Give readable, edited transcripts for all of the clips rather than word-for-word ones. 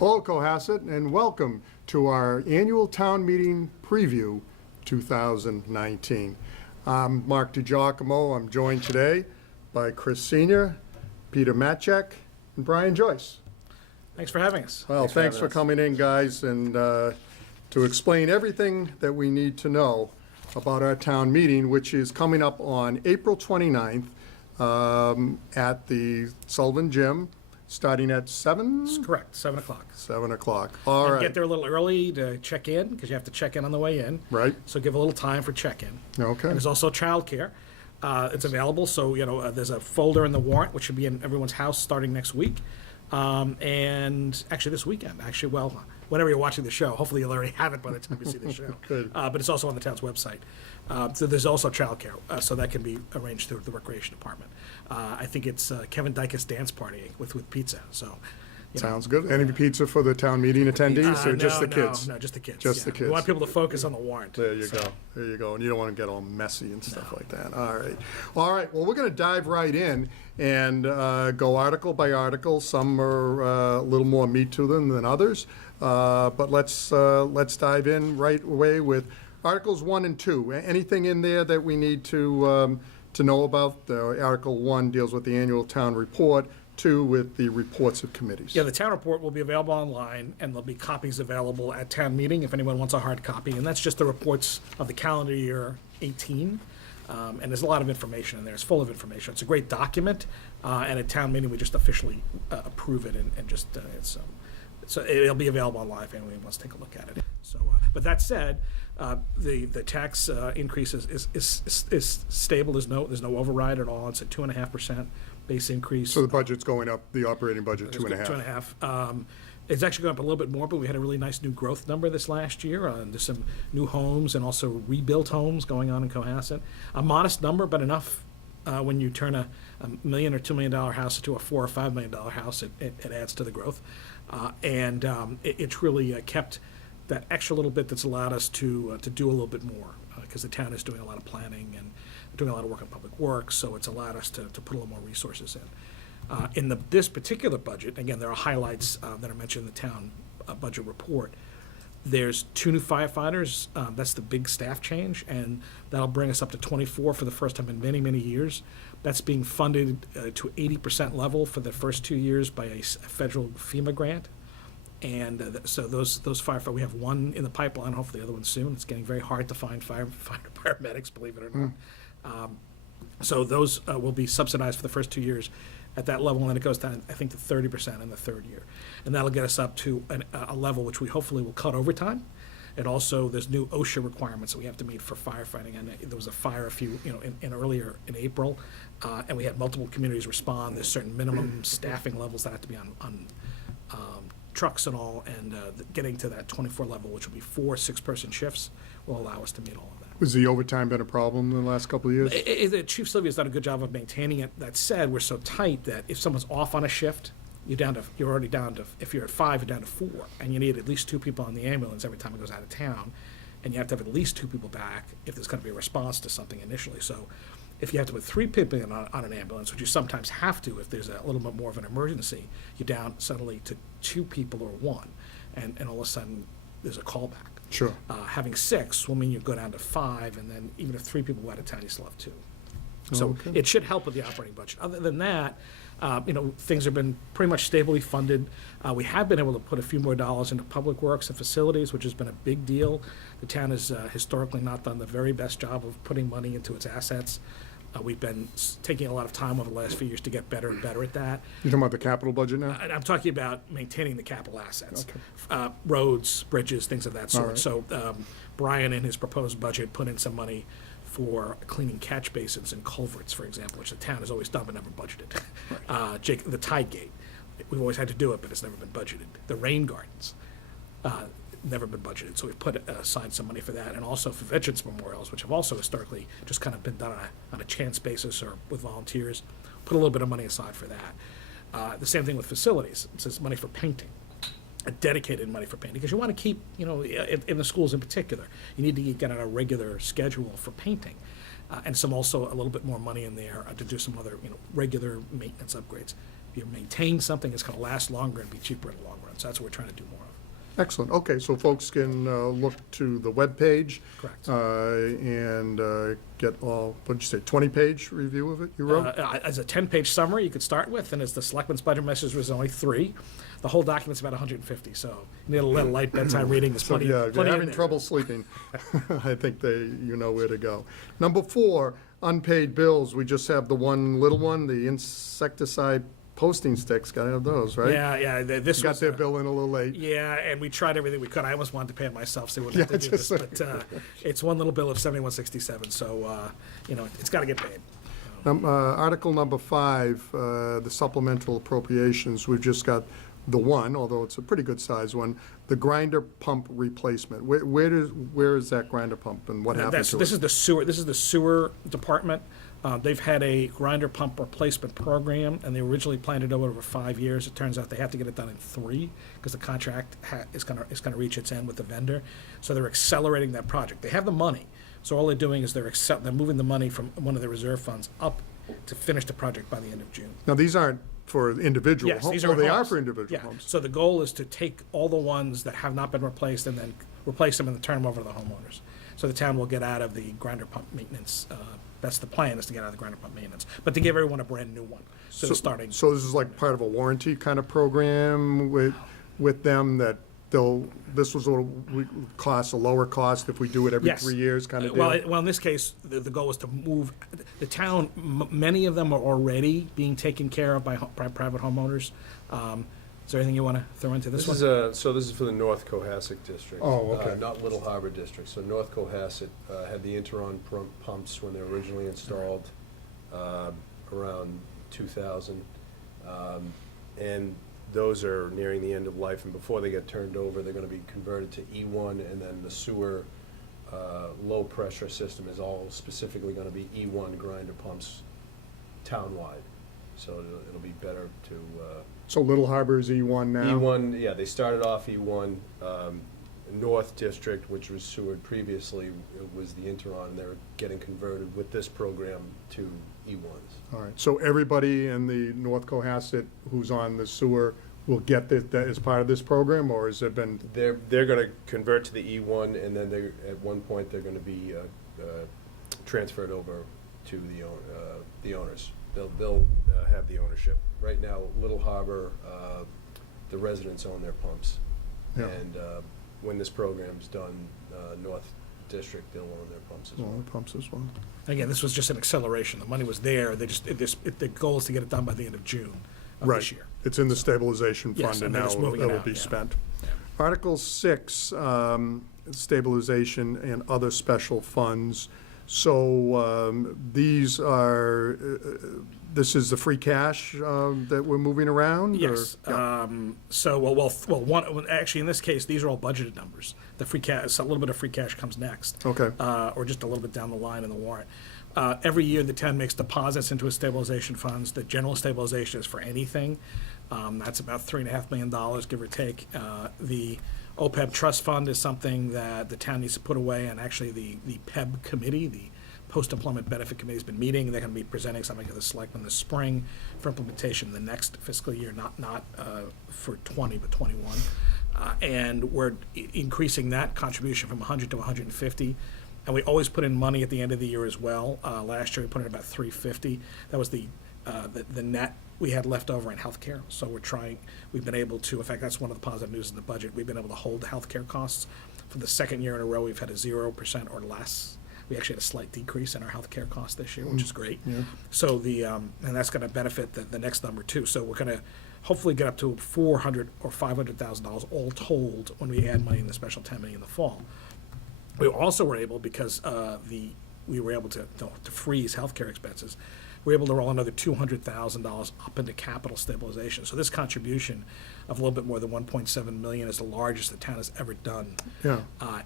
Hello, Cohasset, and welcome to our annual town meeting preview 2019. I'm Mark DeGiacomo. I'm joined today by Chris Sr., Peter Matchak, and Brian Joyce. Thanks for having us. Well, thanks for coming in, guys, and to explain everything that we need to know about our town meeting, which is coming up on April 29th at the Sullivan Gym, starting at 7? That's correct, 7 o'clock. 7 o'clock. All And right. get there a little early to check in, because you have to check in on the way in. Right. So give a little time for check-in. Okay. And there's also childcare. It's available, so there's a folder in the warrant, which should be in everyone's house starting next week. And actually this weekend, well, whenever you're watching the show, hopefully you'll already have it by the time you see the show. Good. But it's also on the town's website. So there's also childcare, so that can be arranged through the recreation department. I think it's Kevin Dyke's dance party with pizza. So Sounds good. Any pizza for the town meeting attendees, or just the kids? No, just the kids. Just the We kids. want people to focus on the warrant. There you go. There you go. And you don't want to get all messy and stuff like that. All right. All right. Well, we're going to dive right in and go article by article. Some are a little more meat to them than others. But let's dive in right away with Articles 1 and 2. Anything in there that we need to know about? Article 1 deals with the annual town report. 2 with the reports of committees. Yeah, the town report will be available online, and there'll be copies available at town meeting if anyone wants a hard copy. And that's just the reports of the calendar year 18. And there's a lot of information in there. It's full of information. It's a great document. And at town meeting, we just officially approve it and just so it'll be available online if anyone wants to take a look at it. So, but that said, the tax increase is stable. There's no override at all. It's at 2.5% base increase. So the budget's going up, the operating budget, 2.5. 2.5. It's actually going up a little bit more, but we had a really nice new growth number this last year. There's some new homes and also rebuilt homes going on in Cohasset. A modest number, but enough when you turn a $1 million or $2 million house into a $4 or $5 million house, it adds to the growth. It's really kept that extra little bit that's allowed us to do a little bit more, because the town is doing a lot of planning and doing a lot of work on public works, so it's allowed us to put a little more resources in. In this particular budget, again, there are highlights that are mentioned in the town budget report. There's 2 new firefighters. That's the big staff change, and that'll bring us up to 24 for the first time in many, many years. That's being funded to 80% level for the first 2 years by a federal FEMA grant. And so those firefighters, we have one in the pipeline, hopefully the other one soon. It's getting very hard to find paramedics, believe it or not. So those will be subsidized for the first 2 years at that level, and then it goes down, I think, to 30% in the third year. And that'll get us up to a level which we hopefully will cut over time. And also, there's new OSHA requirements that we have to meet for firefighting. And there was a fire earlier in April, and we had multiple communities respond. There's certain minimum staffing levels that have to be on trucks and all, and getting to that 24 level, which will be 4 6-person shifts, will allow us to meet all of that. Was the overtime been a problem in the last couple of years? Chief Sylvia's done a good job of maintaining it. That said, we're so tight that if someone's off on a shift, you're already down to, if you're at 5, you're down to 4, and you need at least 2 people on the ambulance every time it goes out of town, and you have to have at least 2 people back if there's going to be a response to something initially. So if you have to put 3 people in on an ambulance, which you sometimes have to if there's a little bit more of an emergency, you're down suddenly to 2 people or 1, and all of a sudden there's a callback. Sure. Having 6 will mean you go down to 5, and then even if 3 people go out of town, you still have 2. So Okay. it should help with the operating budget. Other than that, things have been pretty much stably funded. We have been able to put a few more dollars into public works and facilities, which has been a big deal. The town has historically not done the very best job of putting money into its assets. We've been taking a lot of time over the last few years to get better and better at that. You're talking about the capital budget now? And I'm talking about maintaining the capital assets, Okay. Roads, bridges, things of that sort. right. So Brian, in his proposed budget, put in some money for cleaning catch basins and culverts, for example, which the town has always done but never budgeted. The tide gate, we've always had to do it, but it's never been budgeted. The rain gardens, never been budgeted. So we've put aside some money for that, and also for veterans memorials, which have also historically just kind of been done on a chance basis or with volunteers. Put a little bit of money aside for that. The same thing with facilities. It says money for painting, a dedicated money for painting, because you want to keep, in the schools in particular, you need to get on a regular schedule for painting. And some also a little bit more money in there to do some other regular maintenance upgrades. you maintain something, it's going to last longer and be cheaper in the long run. So that's what we're trying to do more of. Excellent. Okay, so folks can look to the webpage. Correct. And get all, what'd you say, 20-page review of it you wrote? As a 10-page summary you could start with, and as the selectmen's budget message was only 3, the whole document's about 150. So you need a little light bedtime reading. There's So, plenty, yeah, if you're plenty in having there. trouble sleeping, I think you know where to go. Number 4, unpaid bills. We just have the one little one, the insecticide posting sticks. Got to have those, right? Yeah. This Got was, their bill in a little late. Yeah, and we tried everything we could. I almost wanted to pay it myself, so we wouldn't have to do this. But it's one little bill of $71.67, so it's got to get paid. Article number 5, the supplemental appropriations. We've just got the one, although it's a pretty good size one, the grinder pump replacement. Where is that grinder pump and what happened to it? This is the sewer. This is the sewer department. They've had a grinder pump replacement program, and they originally planned it over 5 years. It turns out they have to get it done in 3 because the contract is going to reach its end with the vendor. So they're accelerating that project. They have the money, so all they're doing is they're moving the money from one of the reserve funds up to finish the project by the end of June. Now, these aren't for individual Yes, homes. these Oh, are they homes. are for individual Yeah. homes. So the goal is to take all the ones that have not been replaced and then replace them and then turn them over to the homeowners. So the town will get out of the grinder pump maintenance. That's the plan, is to get out of the grinder pump maintenance, but to give everyone a brand new one. So they're starting. So this is like part of a warranty kind of program with them that this was cost a lower cost if we do it every Yes. 3 years kind of deal? Well, in this case, the goal is to move the town. Many of them are already being taken care of by private homeowners. Is there anything you want to throw into this one? This is for the North Cohasset district. Oh, okay. Not Little Harbor district. So North Cohasset had the Interon pumps when they were originally installed around 2000. And those are nearing the end of life, and before they get turned over, they're going to be converted to E1, and then the sewer low-pressure system is all specifically going to be E1 grinder pumps townwide. So it'll be better to... So Little Harbor is E1 now? E1, yeah, they started off E1. North District, which was sewered previously, it was the Interon. They're getting converted with this program to E1s. All right, so everybody in the North Cohasset who's on the sewer will get that as part of this program, or has it been? They're going to convert to the E1, and then at one point they're going to be transferred over to the owners. They'll have the ownership. Right now, Little Harbor, the residents own their pumps, Yeah. and when this program's done, North District, they'll own their pumps as well. Well, pumps as well. Again, this was just an acceleration. The money was there. The goal is to get it done by the end of June of Right. this year. It's in the stabilization Yes, fund, and and they're now just moving it it'll out, be yeah. spent. Yeah. Article 6, stabilization and other special funds. So these are, this is the free cash that we're moving around? or- Yes. Yeah. Actually, in this case, these are all budgeted numbers. The free cash, a little bit of free cash comes next. Okay. Or just a little bit down the line in the warrant. Every year, the town makes deposits into a stabilization funds. The general stabilization is for anything. That's about $3.5 million, give or take. The OPEB trust fund is something that the town needs to put away, and actually the PEB committee, the Post-Employment Benefit Committee, has been meeting. They're going to be presenting something to the selectmen this spring for implementation the next fiscal year, not for 20, but 21. And we're increasing that contribution from 100 to 150. And we always put in money at the end of the year as well. Last year, we put in about 350. That was the net we had left over in healthcare. So we've been able to, in fact, that's one of the positive news in the budget. We've been able to hold the healthcare costs. For the second year in a row, we've had a 0% or less. We actually had a slight decrease in our healthcare costs this year, which is great. Yeah. So and that's going to benefit the next number too. So we're going to hopefully get up to $400,000 or $500,000 all told when we add money in the special town meeting in the fall. We also were able, because we were able to freeze healthcare expenses, we were able to roll another $200,000 up into capital stabilization. So this contribution of a little bit more than $1.7 million is the largest the town has ever done. Yeah.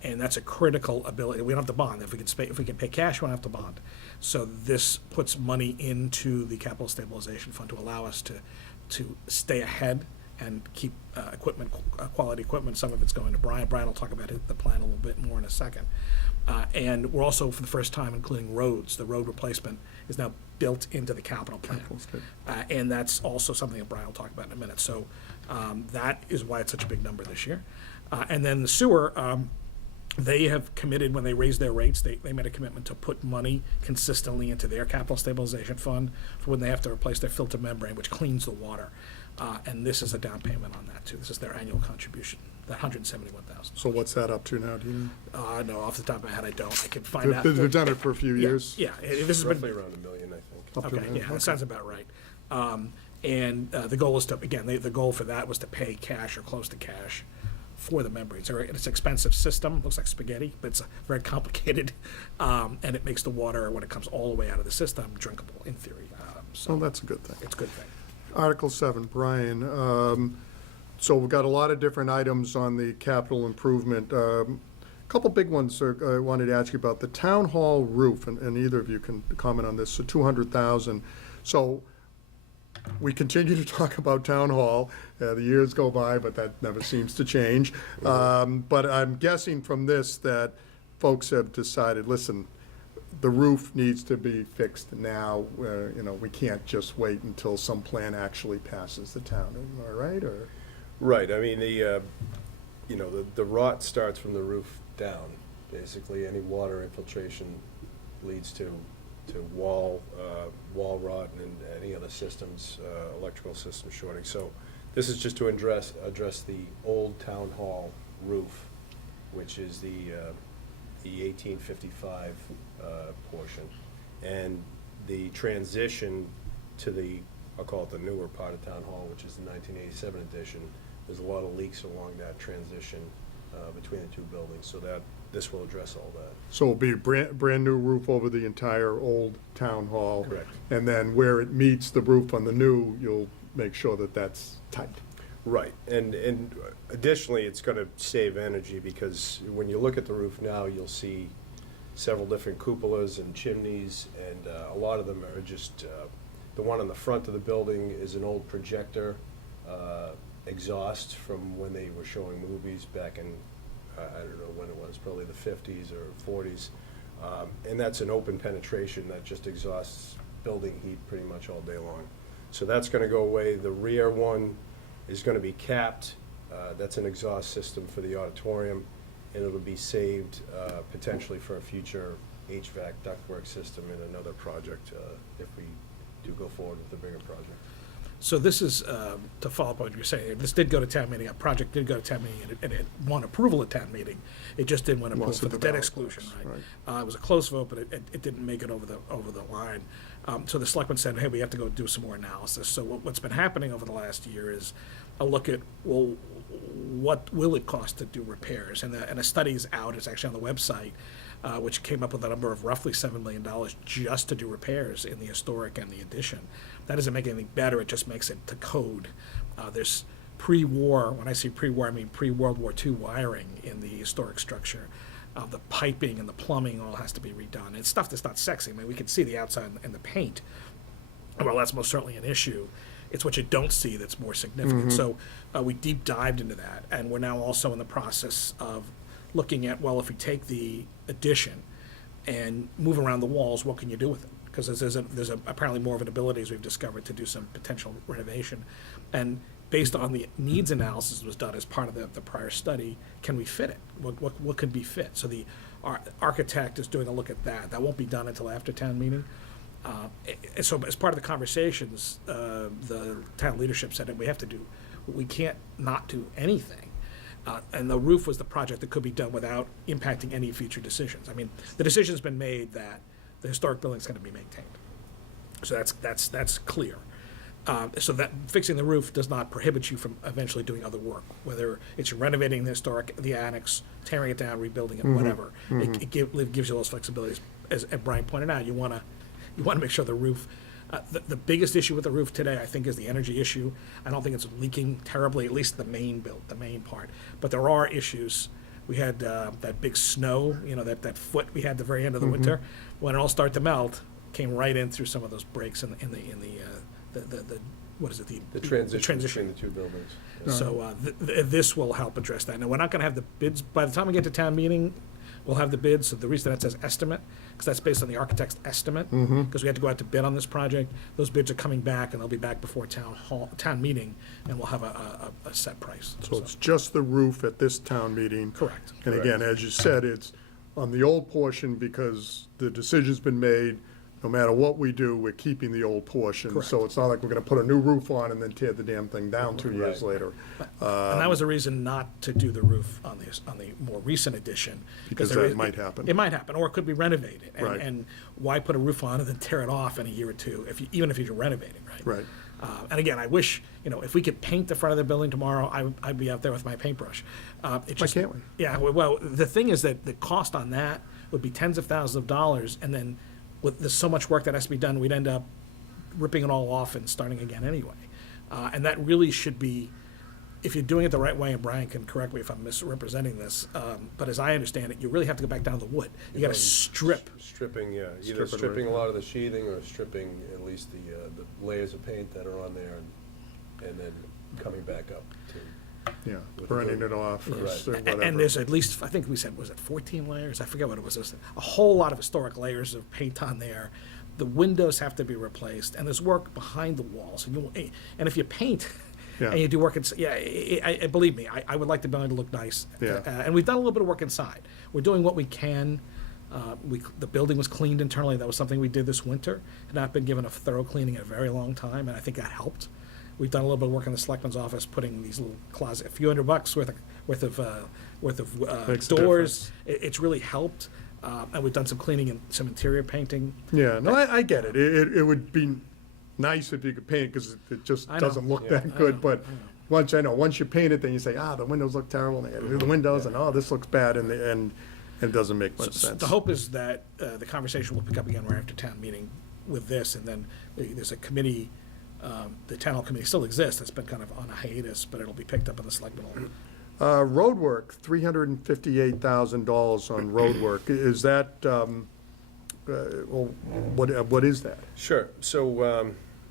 And that's a critical ability. We don't have to bond. If we can pay cash, we don't have to bond. So this puts money into the capital stabilization fund to allow us to stay ahead and keep quality equipment. Some of it's going to Brian. Brian will talk about the plan a little bit more in a second. And we're also, for the first time, including roads. The road replacement is now built into the capital plan. Capital's good. And that's also something that Brian will talk about in a minute. So that is why it's such a big number this year. And then the sewer, they have committed, when they raised their rates, they made a commitment to put money consistently into their capital stabilization fund for when they have to replace their filter membrane, which cleans the water. And this is a down payment on that too. This is their annual contribution, that $171,000. So what's that up to now, do you know? No, off the top of my head, I don't. I can find out. They've done it for a few Yeah, years? Yeah, this has Roughly been, around $1 million, I think. Up to okay, a million, yeah, that sounds about right. And the goal is to, again, the goal for that was to pay cash or close to cash for the membranes. It's an expensive system, looks like spaghetti, but it's very complicated, and it makes the water, when it comes all the way out of the system, drinkable, in theory. So Well, that's a good thing. it's a good thing. Article 7, Brian. So we've got a lot of different items on the capital improvement. Couple big ones I wanted to ask you about. The town hall roof, and either of you can comment on this, so 200,000. So we continue to talk about town hall. The years go by, but that never seems to change. But I'm guessing from this that folks have decided, listen, the roof needs to be fixed now. We can't just wait until some plan actually passes the town. Am I right, or? Right, I mean, the rot starts from the roof down. Basically, any water infiltration leads to wall rot and any other systems, electrical system shorting. So this is just to address the old town hall roof, which is the 1855 portion, and the transition to I'll call it the newer part of town hall, which is the 1987 edition. There's a lot of leaks along that transition between the two buildings, so that this will address all that. So it'll be a brand new roof over the entire old town hall? Correct. And then where it meets the roof on the new, you'll make sure that that's tight? Right, and additionally, it's going to save energy, because when you look at the roof now, you'll see several different cupolas and chimneys, and a lot of them are just, the one on the front of the building is an old projector exhaust from when they were showing movies back in, I don't know when it was, probably the 50s or 40s. And that's an open penetration that just exhausts building heat pretty much all day long. So that's going to go away. The rear one is going to be capped. That's an exhaust system for the auditorium, and it'll be saved potentially for a future HVAC ductwork system in another project if we do go forward with the bigger project. So this is, to follow up on what you're saying, this did go to town meeting, a project did go to town meeting, and it won approval at town meeting. It just didn't win approval Lost for in the the debt ballot exclusion, box, right? It was a close vote, but it didn't make it over the line. So the selectmen said, hey, we have to go do some more analysis. So what's been happening over the last year is a look at, well, what will it cost to do repairs? And a study is out, it's actually on the website, which came up with a number of roughly $7 million just to do repairs in the historic and the addition. That doesn't make anything better, it just makes it to code. There's pre-war, when I say pre-war, I mean pre-World War II wiring in the historic structure. The piping and the plumbing all has to be redone. It's stuff that's not sexy. I mean, we can see the outside and the paint. Well, that's most certainly an issue. It's what you don't see that's more significant. So we deep dived into that, and we're now also in the process of looking at, well, if we take the addition and move around the walls, what can you do with it? Because there's apparently more of an ability, as we've discovered, to do some potential renovation. And based on the needs analysis that was done as part of the prior study, can we fit it? What could be fit? So the architect is doing a look at that. That won't be done until after town meeting. So as part of the conversations, the town leadership said that we can't not do anything. And the roof was the project that could be done without impacting any future decisions. I mean, the decision's been made that the historic building's going to be maintained. So that's clear. So that fixing the roof does not prohibit you from eventually doing other work, whether it's renovating the annex, tearing it down, rebuilding it, whatever. It gives you those flexibilities. As Brian pointed out, you want to make sure the roof. The biggest issue with the roof today, I think, is the energy issue. I don't think it's leaking terribly, at least the main part. But there are issues. We had that big snow, that foot we had at the very end of the winter. When it all started to melt, came right in through some of those breaks in the what is it? The transition between the two buildings. So this will help address that. Now, we're not going to have the bids by the time we get to town meeting. We'll have the bids, so the reason that says estimate, because that's based on the architect's estimate, because we had to go out to bid on this project. Those bids are coming back, and they'll be back before town meeting, and we'll have a set price. So it's just the roof at this town meeting? Correct. And again, as you said, it's on the old portion because the decision's been made, no matter what we do, we're keeping the old portion. Correct. So it's not like we're gonna put a new roof on and then tear the damn thing down 2 years Right. later. And that was the reason not to do the roof on the more recent edition. Because there that is- might happen. It might happen, or it could be renovated. Right. And why put a roof on and then tear it off in a year or two, even if you're renovating, right? Right. And again, I wish, if we could paint the front of the building tomorrow, I'd be out there with my paintbrush. It just- can't we? Yeah, well, the thing is that the cost on that would be tens of thousands of dollars, and then with there's so much work that has to be done, we'd end up ripping it all off and starting again anyway. And that really should be, if you're doing it the right way, and Brian can correct me if I'm misrepresenting this, but as I understand it, you really have to go back down to the wood. You gotta strip. Stripping, yeah, Strip either it stripping a right. lot of the sheathing or stripping at least the layers of paint that are on there and then coming back up to. Yeah, With burning the- it off or Right. whatever. And there's at least, I think we said, was it 14 layers? I forget what it was. There's a whole lot of historic layers of paint on there. The windows have to be replaced, and there's work behind the walls. And if you paint Yeah. and you do work inside, believe me, I would like the building to look nice. Yeah. And we've done a little bit of work inside. We're doing what we can. The building was cleaned internally. That was something we did this winter. Had not been given a thorough cleaning in a very long time, and I think that helped. We've done a little bit of work in the selectman's office, putting these little closet, a few $100 worth of Makes a doors. It's really helped, and we've done some cleaning and some interior painting. Yeah, no, I get it. It would be nice if you could paint, because it just I know. doesn't look Yeah. that good, but once you paint it, then you say, the windows look terrible, and they gotta do the windows, and, this looks bad, and it doesn't make much sense. The hope is that the conversation will pick up again right after town meeting with this, and then there's a committee. The town hall committee still exists. It's been kind of on a hiatus, but it'll be picked up in the selectmen. Road work, $358,000 on road work. Is that, what is that? Sure.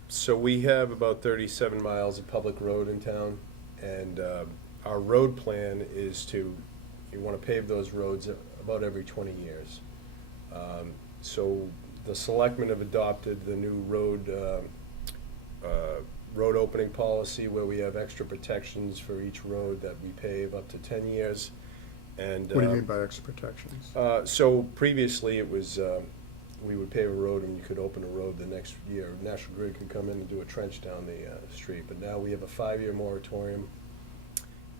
So we have about 37 miles of public road in town, and our road plan is you want to pave those roads about every 20 years. So the selectmen have adopted the new road opening policy, where we have extra protections for each road that we pave up to 10 years. And What do you mean by extra protections? so previously, it was, we would pave a road and you could open a road the next year. National Grid could come in and do a trench down the street. But now we have a 5-year moratorium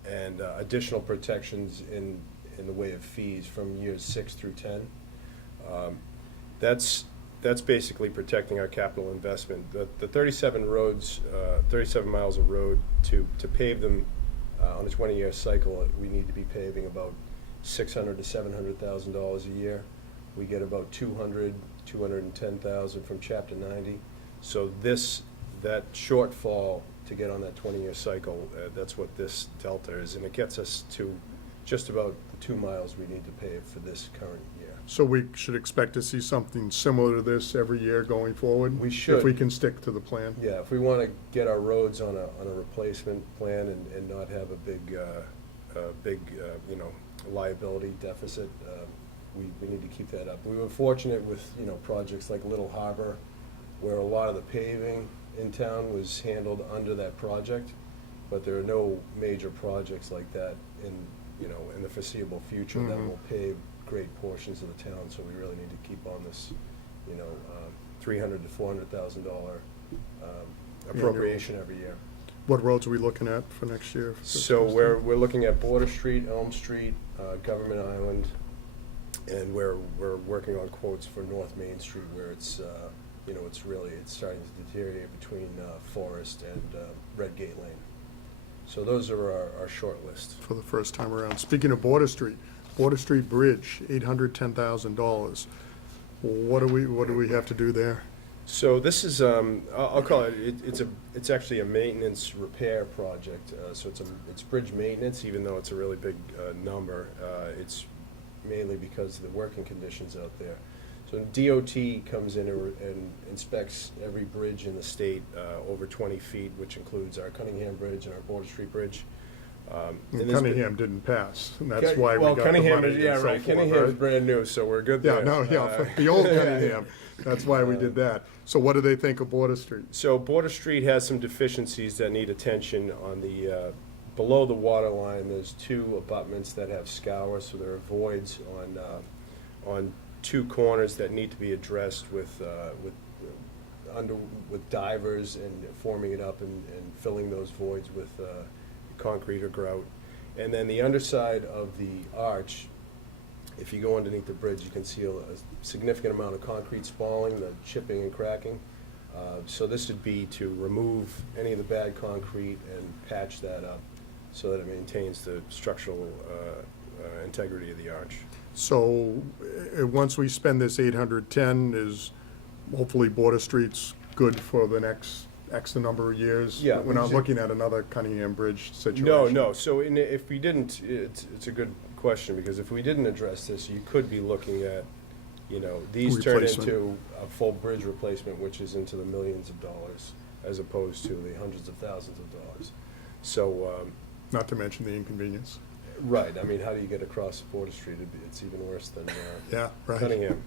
and additional protections in the way of fees from years 6 through 10. That's basically protecting our capital investment. The 37 roads, 37 miles of road, to pave them on a 20-year cycle, we need to be paving about $600,000 to $700,000 a year. We get about $210,000 from Chapter 90. So that shortfall to get on that 20-year cycle, that's what this delta is, and it gets us to just about 2 miles we need to pave for this current year. So we should expect to see something similar to this every year going forward? We should. If we can stick to the plan? Yeah, if we want to get our roads on a replacement plan and not have a big liability deficit, we need to keep that up. We were fortunate with, projects like Little Harbor, where a lot of the paving in town was handled under that project, but there are no major projects like that in the foreseeable future that will pave great portions of the town, so we really need to keep on this, $300,000 to $400,000 appropriation every year. What roads are we looking at for next year? So we're looking at Border Street, Elm Street, Government Island, and we're working on quotes for North Main Street, where it's starting to deteriorate between Forest and Red Gate Lane. So those are our short list. For the first time around. Speaking of Border Street Bridge, $810,000. What do we have to do there? So this is, I'll call it, it's actually a maintenance repair project. So it's bridge maintenance, even though it's a really big number. It's mainly because of the working conditions out there. So DOT comes in and inspects every bridge in the state over 20 feet, which includes our Cunningham Bridge and our Border Street Bridge. And Cunningham didn't pass, and that's why we got the Cunningham money is, and yeah, so right, forth, Cunningham's right? brand new, so we're good Yeah, there. no, yeah, the old Cunningham, that's why we did that. So what do they think of Border Street? So Border Street has some deficiencies that need attention on the, below the water line, there's 2 abutments that have scour, so there are voids on 2 corners that need to be addressed with divers and forming it up and filling those voids with concrete or grout. And then the underside of the arch, if you go underneath the bridge, you can see a significant amount of concrete spalling, the chipping and cracking. So this would be to remove any of the bad concrete and patch that up so that it maintains the structural integrity of the arch. So, once we spend this 810, is hopefully Border Street's good for the next X number of years? Yeah, We're not we- looking at another Cunningham Bridge situation? No. So if we didn't, it's a good question, because if we didn't address this, you could be looking at, these turn Replacement. into a full bridge replacement, which is into the millions of dollars, as opposed to the hundreds of thousands of dollars. So, Not to mention the inconvenience. right, I mean, how do you get across Border Street? It's even worse than Yeah, right. Cunningham.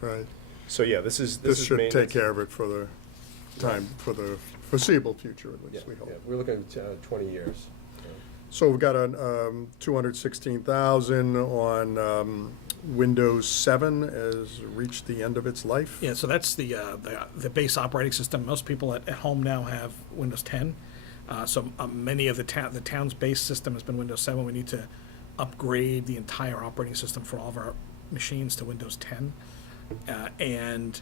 Right. So, yeah, this is This should take maintenance. care of it for the time, for the foreseeable future, at Yeah, least, we hope. yeah, we're looking at 20 years. So we've got a 216,000 on Windows 7 has reached the end of its life. Yeah, so that's the base operating system. Most people at home now have Windows 10. So many of the town's base system has been Windows 7. We need to upgrade the entire operating system for all of our machines to Windows 10. And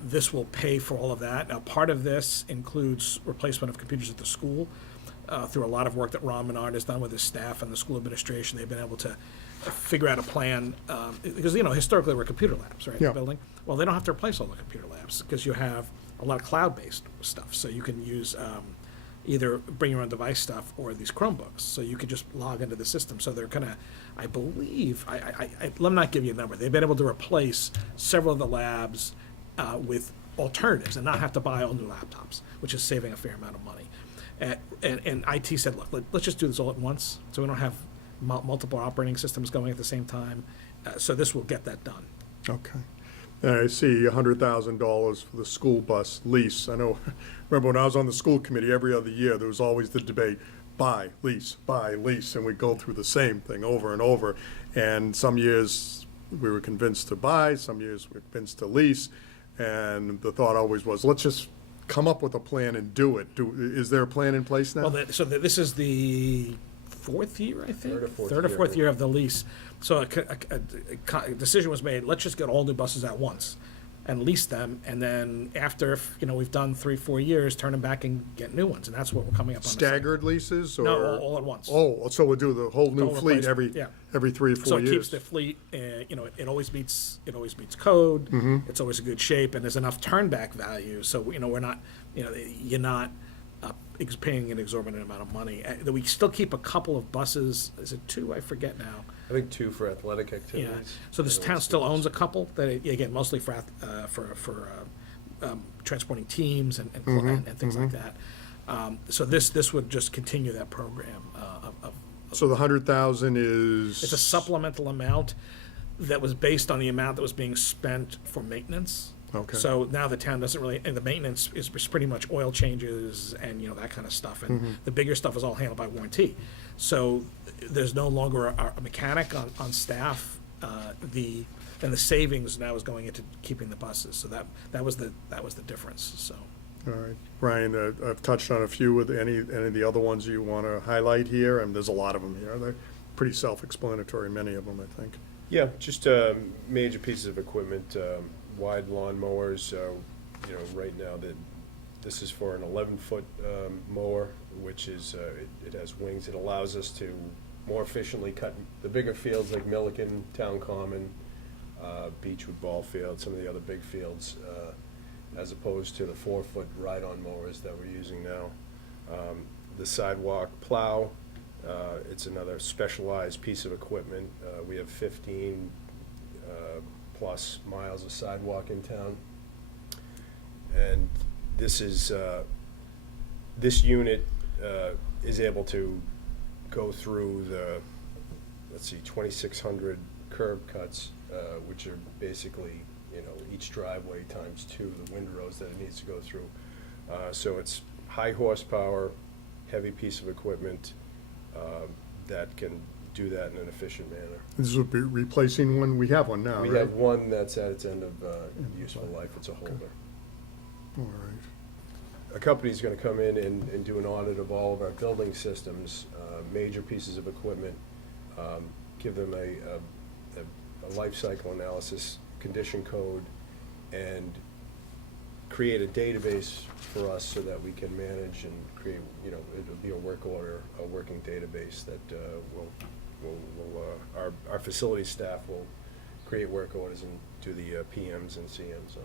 this will pay for all of that. Now, part of this includes replacement of computers at the school. Through a lot of work that Ron Menard has done with his staff and the school administration, they've been able to figure out a plan, because, historically we're computer labs, right, in Yeah. the building. Well, they don't have to replace all the computer labs, because you have a lot of cloud-based stuff. So you can use either bring your own device stuff or these Chromebooks. So you could just log into the system. So they're gonna, I believe, let me not give you a number. They've been able to replace several of the labs with alternatives and not have to buy all new laptops, which is saving a fair amount of money. And IT said, look, let's just do this all at once, so we don't have multiple operating systems going at the same time. So this will get that done. Okay. And I see $100,000 for the school bus lease. I know, remember when I was on the school committee, every other year, there was always the debate, buy, lease, and we'd go through the same thing over and over. And some years, we were convinced to buy, some years we were convinced to lease, and the thought always was, let's just come up with a plan and do it. Is there a plan in place now? Well, this is the 4th year, I think? Third or fourth year of the lease. So a decision was made, let's just get all new buses at once and lease them, and then after, we've done 3-4 years, turn them back and get new ones, and that's what we're coming up on. Staggered leases, or? No, all at once. Oh, so we'll do the whole new Total fleet replacement, every 3 or 4 So years? it keeps the fleet, it always meets code. Mm-hmm. It's always in good shape, and there's enough turnback value. So we're not, you're not paying an exorbitant amount of money. We still keep a couple of buses. Is it 2? I forget now. I think 2 for athletic Yeah. activities. So this And town it's still the- owns a couple that, again, mostly for transporting teams and things like that. So this would just continue that program of So the 100,000 is? it's a supplemental amount that was based on the amount that was being spent for maintenance. Okay. So now the town doesn't really, and the maintenance is pretty much oil changes and, that kind of stuff. And the bigger stuff is all handled by warranty. So there's no longer a mechanic on staff. And the savings now is going into keeping the buses. So that was the difference, so. All right. Brian, I've touched on a few with any of the other ones you want to highlight here, and there's a lot of them here. They're pretty self-explanatory, many of them, I think. Yeah, just major pieces of equipment, wide lawn mowers. Right now this is for an 11-foot mower, which is it has wings. It allows us to more efficiently cut the bigger fields like Milliken, Town Common, Beechwood Ball Field, some of the other big fields, as opposed to the 4-foot ride-on mowers that we're using now. The sidewalk plow. It's another specialized piece of equipment. We have 15 plus miles of sidewalk in town. And this unit is able to go through the, let's see, 2,600 curb cuts, which are basically, each driveway times 2, the windrows that it needs to go through. So it's high horsepower, heavy piece of equipment that can do that in an efficient manner. This would be replacing one, we have one now, right? We have one that's at its end of useful life, it's a holder. All right. A company's gonna come in and do an audit of all of our building systems, major pieces of equipment, give them a life cycle analysis, condition code, and create a database for us so that we can manage and create, it'll be a work order, a working database that our facility staff will create work orders and do the PMs and CMs on.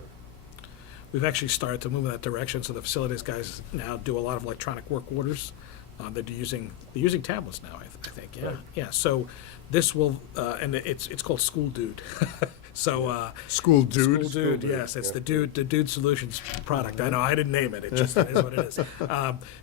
We've actually started to move in that direction, so the facilities guys now do a lot of electronic work orders. They're using tablets now, I think, yeah. Right. Yeah, so this will, and it's called School Dude. So, School Dude? School Dude, yes, it's the Dude Solutions product. I know, I didn't name it, it just is what it is.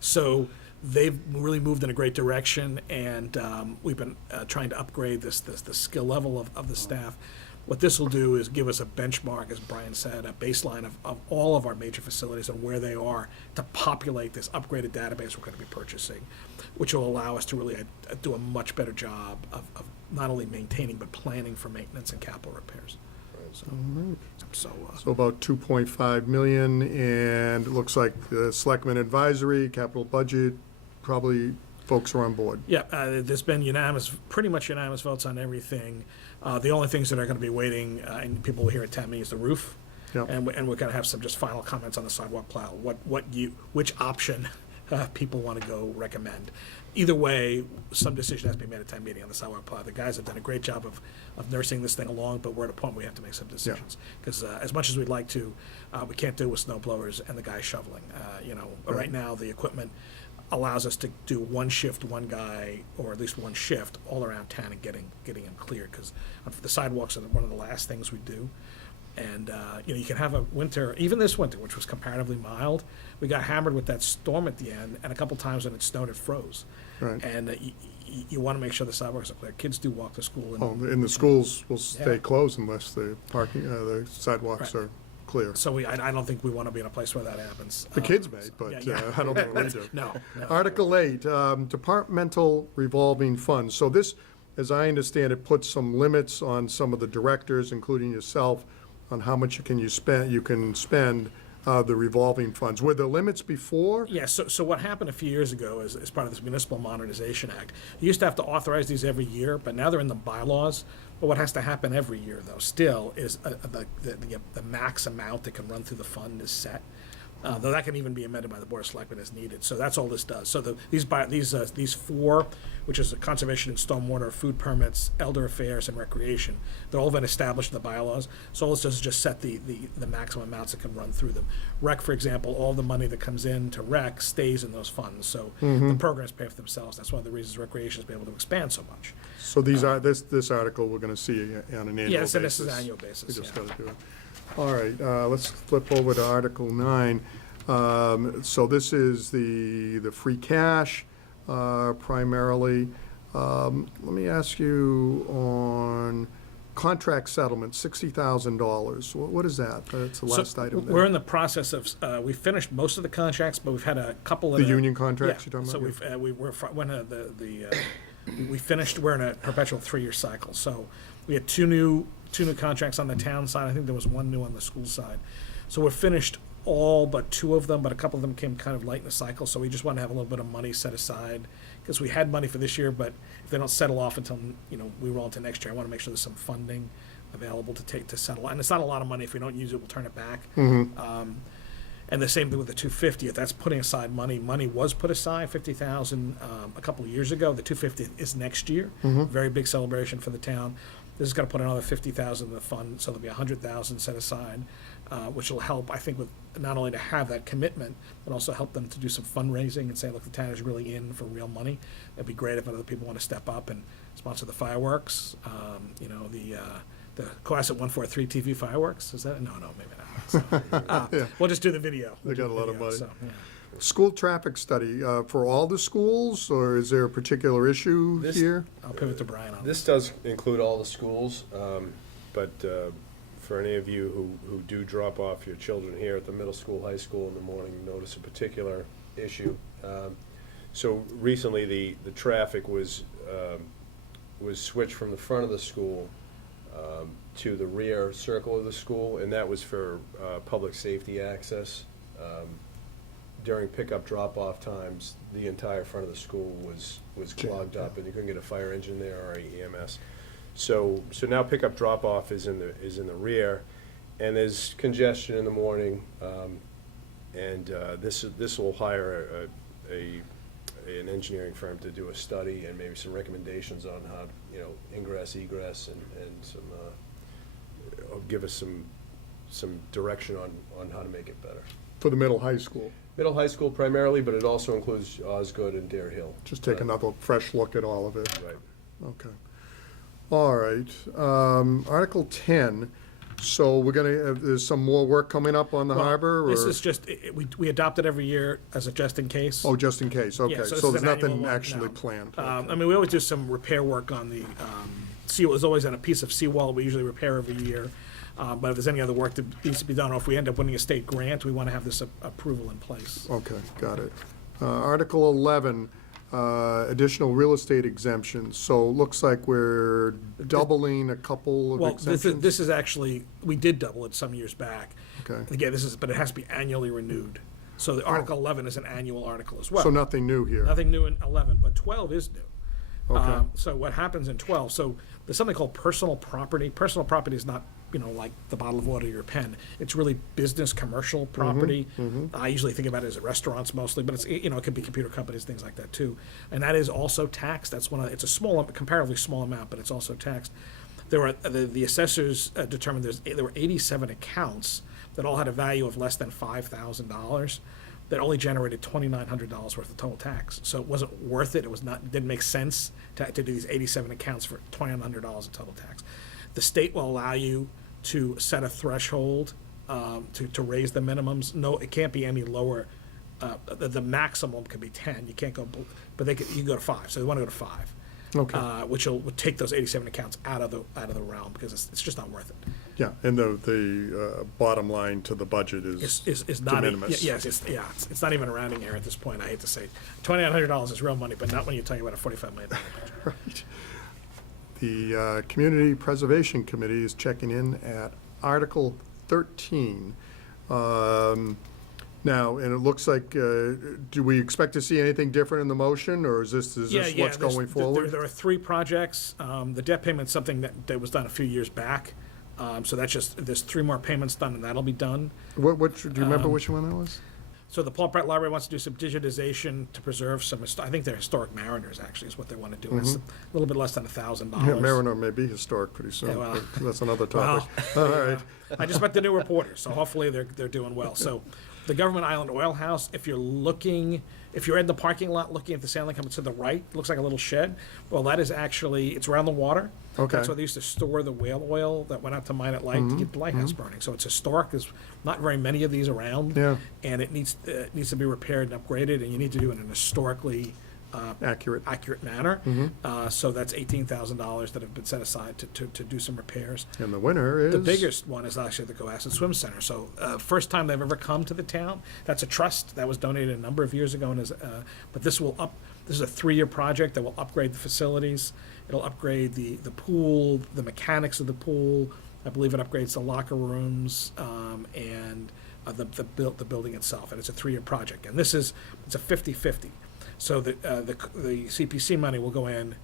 So they've really moved in a great direction, and we've been trying to upgrade the skill level of the staff. What this will do is give us a benchmark, as Brian said, a baseline of all of our major facilities and where they are to populate this upgraded database we're going to be purchasing, which will allow us to really do a much better job of not only maintaining but planning for maintenance and capital repairs. So about 2.5 million, and it looks like the Selectmen Advisory, capital budget, probably folks are on board. Yeah, there's been pretty much unanimous votes on everything. The only things that are going to be waiting, and people will hear at town meeting, is the roof. Yep. And we're going to have some just final comments on the sidewalk plow, which option people want to go recommend. Either way, some decision has to be made at town meeting on the sidewalk plow. The guys have done a great job of nursing this thing along, but we're at a point where we have to make some decisions. Because as much as we'd like to, we can't do it with snow blowers and the guys shoveling. Right now, the equipment allows us to do one shift, one guy, or at least one shift all around town and getting them cleared, because the sidewalks are one of the last things we do. And you can have a winter, even this winter, which was comparatively mild, we got hammered with that storm at the end, and a couple times when it snowed, it froze. Right. And you want to make sure the sidewalks are clear. Kids do walk to school. And the schools will stay Yeah. closed unless the the sidewalks Right. are clear. So I don't think we want to be in a place where that happens. The kids may, but yeah. I don't think we do. No. Article 8, departmental revolving funds. So this, as I understand it, puts some limits on some of the directors, including yourself, on how much you can spend the revolving funds. Were there limits before? Yeah, so what happened a few years ago is, as part of this Municipal Modernization Act, you used to have to authorize these every year, but now they're in the bylaws. But what has to happen every year, though, still, is the max amount that can run through the fund is set. Though that can even be amended by the Board of Selectmen as needed. So that's all this does. So these four, which is conservation and stormwater, food permits, elder affairs, and recreation, they're all been established in the bylaws. So all this does is just set the maximum amounts that can run through them. Rec, for example, all the money that comes in to rec stays in those funds. So the programs pay for themselves. That's one of the reasons recreation has been able to expand so much. So these are this article we're going to see on an annual basis. Yes, and this is an annual basis. We just Yeah. got to do it. All right, let's flip over to Article 9. So this is the free cash primarily. Let me ask you on contract settlement, $60,000. What is that? That's the last item there. We're in the process of, we finished most of the contracts, but we've had a couple of. The union contracts you're talking So about? we finished, we're in a perpetual 3-year cycle. So we had two new contracts on the town side. I think there was one new on the school side. So we're finished all but 2 of them, but a couple of them came kind of late in the cycle. So we just want to have a little bit of money set aside, because we had money for this year, but if they don't settle off until, we roll into next year, I want to make sure there's some funding available to settle. And it's not a lot of money. If we don't use it, we'll turn it back. And the same thing with the 250th. That's putting aside money. Money was put aside, $50,000 a couple of years ago. The 250th is next year. Very big celebration for the town. This is going to put another $50,000 in the fund, so there'll be $100,000 set aside, which will help, I think, with not only to have that commitment, but also help them to do some fundraising and say, look, the town is really in for real money. It'd be great if other people want to step up and sponsor the fireworks. The Cohasset 143 TV fireworks. Is that? No, maybe not. So, Yeah. We'll just do the video. They got a lot of money. So, yeah. School traffic study, for all the schools, or is there a particular issue This- here? I'll pivot to Brian on This does include all the schools, but for any of you who do drop off your children here at the middle school, high school in the morning, notice a particular issue. So recently, the traffic was switched from the front of the school to the rear circle of the school, and that was for public safety access. During pickup drop-off times, the entire front of the school was clogged up, and you couldn't get a fire engine there or EMS. So now pickup drop-off is in the rear, and there's congestion in the morning, and this will hire an engineering firm to do a study and maybe some recommendations on how, ingress, egress, and some give us some direction on how to make it better. For the middle high school? Middle high school primarily, but it also includes Osgood and Dare Hill. Just take another fresh look at all of it. Right. Okay. All right. Article 10, so we're gonna, there's some more work coming up on the Well, harbor? This or- is just, we adopt it every year as a just in case. Oh, just in case, okay. this So is there's an annual nothing one, actually no. planned? I Okay. mean, we always do some repair work on the seawall. There's always on a piece of seawall we usually repair every year. But if there's any other work that needs to be done, or if we end up winning a state grant, we want to have this approval in place. Okay, got it. Article 11, additional real estate exemptions. So it looks like we're doubling a couple of Well, exemptions? this is actually, we did double it some years back. Okay. Again, but it has to be annually renewed. So the Article 11 is an annual article as well. So nothing new here? Nothing new in 11, but 12 is new. Okay. So what happens in 12, so there's something called personal property. Personal property is not, like the bottle of water or your pen. It's really business, commercial property. I usually think about it as restaurants mostly, but it's, it could be computer companies, things like that too. And that is also taxed. That's it's a small, comparatively small amount, but it's also taxed. There were, the assessors determined there were 87 accounts that all had a value of less than $5,000 that only generated $2,900 worth of total tax. So it wasn't worth it. It didn't make sense to do these 87 accounts for $2,900 of total tax. The state will allow you to set a threshold to raise the minimums. No, it can't be any lower. The maximum can be 10. You can't go, but you can go to 5. So they want to go to 5. Okay. Which would take those 87 accounts out of the realm because it's just not worth it. Yeah, and the bottom line to the budget is Is de not minimis. yes, it's not even a rounding error at this point. I hate to say, $2,900 is real money, but not when you're talking about a $45 million budget. Right. The Community Preservation Committee is checking in at Article 13. Now, and it looks like, do we expect to see anything different in the motion, or is this what's there's- going forward? There are 3 projects. The debt payment's something that was done a few years back. So that's there's 3 more payments done, and that'll be done. Do you remember which one that was? So the Paul Pratt Library wants to do some digitization to preserve some, I think they're historic mariners, actually, is what they want to do. It's a little bit less than $1,000. Yeah, Mariner may be historic pretty soon, Yeah, well. but that's another topic. All right. I just met the new reporters, so hopefully they're doing well. So the Government Island Oil House, if you're in the parking lot looking at the sailing company to the right, it looks like a little shed. Well, that is actually, it's around the water. Okay. That's where they used to store the whale oil that went out to mine at light to keep the lighthouse burning. So it's historic. There's not very many of these around. Yeah. And it needs to be repaired and upgraded, and you need to do it in an historically Accurate. manner. So that's $18,000 that have been set aside to do some repairs. And the winner is? The biggest one is actually the Cohasset Swim Center. So first time they've ever come to the town. That's a trust that was donated a number of years ago, and but this is a 3-year project that will upgrade the facilities. It'll upgrade the pool, the mechanics of the pool. I believe it upgrades the locker rooms and the building itself. And it's a 3-year project. And it's a 50-50. So the CPC money will go in.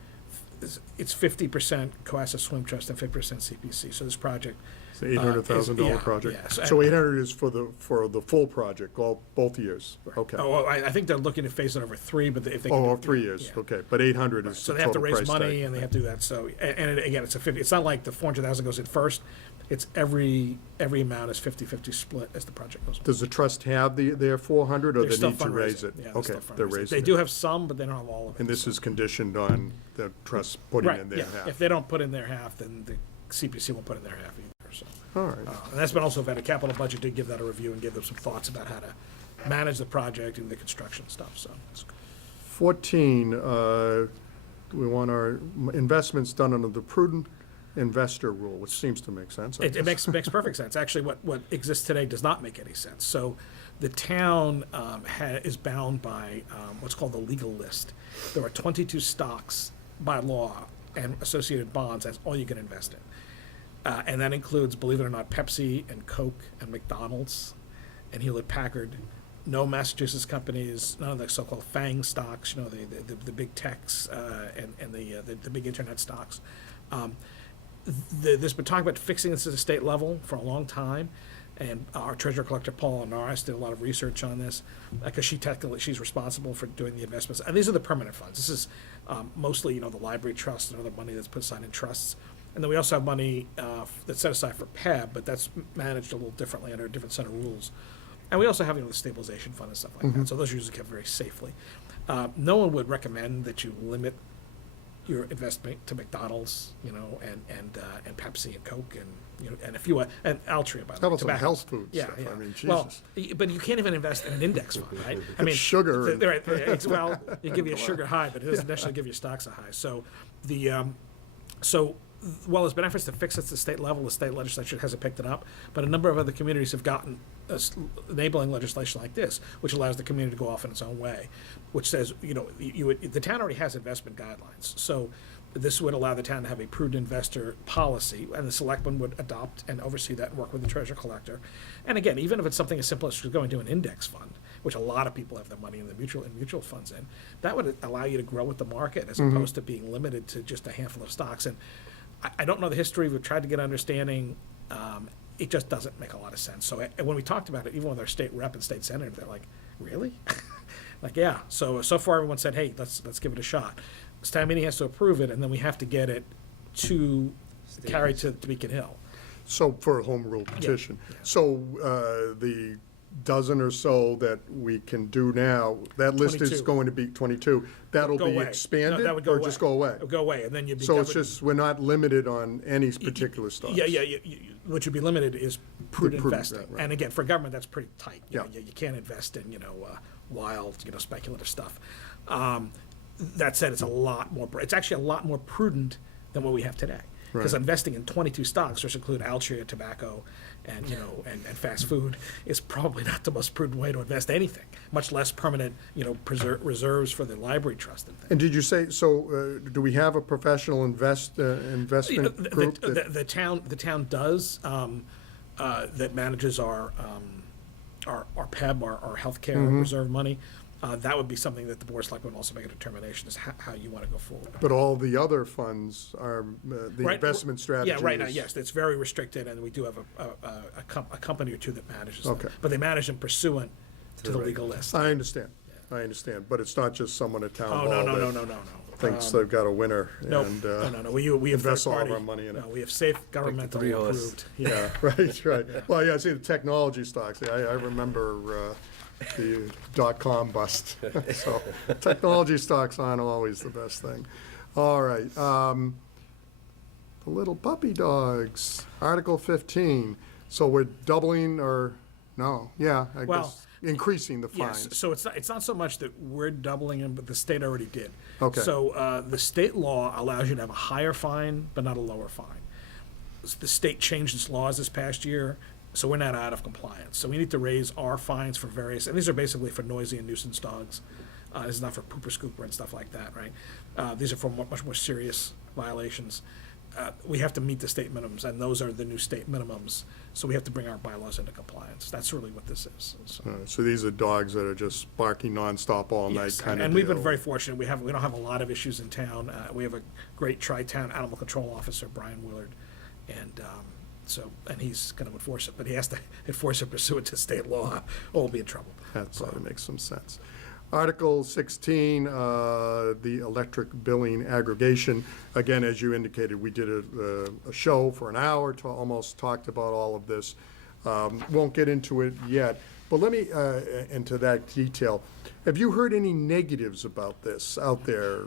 It's 50% Cohasset Swim Trust and 50% CPC. So this project. It's an $800,000 project. Yeah, So 800 is for the full project, both years? Okay. Oh, well, I think they're looking to phase it over 3, but if they can Oh, do 3 years, yeah. okay. But 800 is So the they have to total raise price money tag. and they have to do that. So again, it's a 50. It's not like the 400,000 goes in first. It's every amount is 50-50 split as the project goes on. Does the trust have their 400, or They're they still need to raise fundraising. it? Yeah, Okay, still they're fundraising. raising They it. do have some, but they don't have all of it. And this is conditioned on the trust putting in their yeah. half? If they don't put in their half, then the CPC won't put in their half either. So. All right. And that's been also had a capital budget did give that a review and give them some thoughts about manage the project and the construction stuff, so. 14, we want our investments done under the prudent investor rule, which seems to make sense. I It guess. makes perfect sense. Actually, what exists today does not make any sense. So the town is bound by what's called the legal list. There are 22 stocks by law and associated bonds. That's all you can invest in. And that includes, believe it or not, Pepsi and Coke and McDonald's and Hewlett-Packard. No Massachusetts companies, none of the so-called FANG stocks, you know, the big techs and the big internet stocks. There's been talk about fixing this at the state level for a long time, and our treasurer collector Paula Norris did a lot of research on this because she's responsible for doing the investments. And these are the permanent funds. This is mostly, you know, the library trust and other money that's put aside in trusts. And then we also have money that's set aside for PEB, but that's managed a little differently under a different set of rules. And we also have, you know, the stabilization fund and stuff like that. So those are usually kept very safely. No one would recommend that you limit your investment to McDonald's, you know, and Pepsi and Coke and, you know, and a few and Altria, by the How way. about some tobacco. health food Yeah, stuff? yeah. I mean, Jesus. Well, but you can't even invest in an index fund, right? I mean, Sugar and- well, it give you a sugar high, but it doesn't necessarily give your stocks a high. So while there's been efforts to fix it at the state level, the state legislature hasn't picked it up, but a number of other communities have gotten enabling legislation like this, which allows the community to go off in its own way, which says, you know, the town already has investment guidelines. So this would allow the town to have a prudent investor policy, and the selectmen would adopt and oversee that and work with the treasurer collector. And again, even if it's something as simple as going to an index fund, which a lot of people have their money in the mutual funds in, that would allow you to grow with the market as opposed to being limited to just a handful of stocks. And I don't know the history. We've tried to get understanding. It just doesn't make a lot of sense. So when we talked about it, even with our state rep and state senator, they're like, "Really?" Like, yeah. So far, everyone said, "Hey, let's give it a shot." This town meeting has to approve it, and then we have to get it carried to Beacon Hill. So for a home rule petition. yeah. So the dozen or so that we can do now, that list is 22. going to be 22. That'll Go be away. expanded No, that would go or away. just go away? It would go away, and then you'd be So it's governed- just, we're not limited on any particular stocks? Yeah. What should be limited is prudent prudent, investing. right. And again, for government, that's pretty tight. You know, Yeah. you can't invest in, wild, speculative stuff. That said, it's it's actually a lot more prudent than what we have today. Because Right. investing in 22 stocks, which include Altria, tobacco, and, and fast food, is probably not the most prudent way to invest anything, much less permanent, reserves for the library trust and things. And did you say, so do we have a professional investment group? that- The town does, that manages our PEB, our healthcare Mm-hmm. reserve money. That would be something that the board of selectmen would also make a determination as how you want to go forward. But all the other funds are, the Right, investment strategy Yeah, right now, is- yes, it's very restricted, and we do have a company or two that manages them. Okay. But they manage them pursuant to the the legal list. I understand, but it's not just someone at town Oh, hall no. that thinks they've got a winner Nope. and, No. We have invest all of third-party- our money in it. No, we have safe, governmentally approved. yeah, right. Well, yeah, see, the technology stocks, I remember the dot-com bust. So technology stocks aren't always the best thing. All right. The little puppy dogs, Article 15. So we're doubling or, no, yeah, I Well, guess, increasing the Yes, fines. so it's not so much that we're doubling them, but the state already did. Okay. So the state law allows you to have a higher fine, but not a lower fine. The state changed its laws this past year, so we're not out of compliance. So we need to raise our fines for various, and these are basically for noisy and nuisance dogs. This is not for pooper scooper and stuff like that, right? These are for much more serious violations. We have to meet the state minimums, and those are the new state minimums. So we have to bring our bylaws into compliance. That's really what this is. So. So these are dogs that are just barking nonstop all night Yes, kind of and we've been deal. very fortunate. We don't have a lot of issues in town. We have a great tri-town animal control officer, Brian Willard, and he's going to enforce it, but he has to enforce it pursuant to state law, or we'll be in trouble. That sort of makes some sense. Article 16, the electric billing aggregation. Again, as you indicated, we did a show for an hour, almost talked about all of this. Won't get into it yet, but let me, into that detail. Have you heard any negatives about this out there?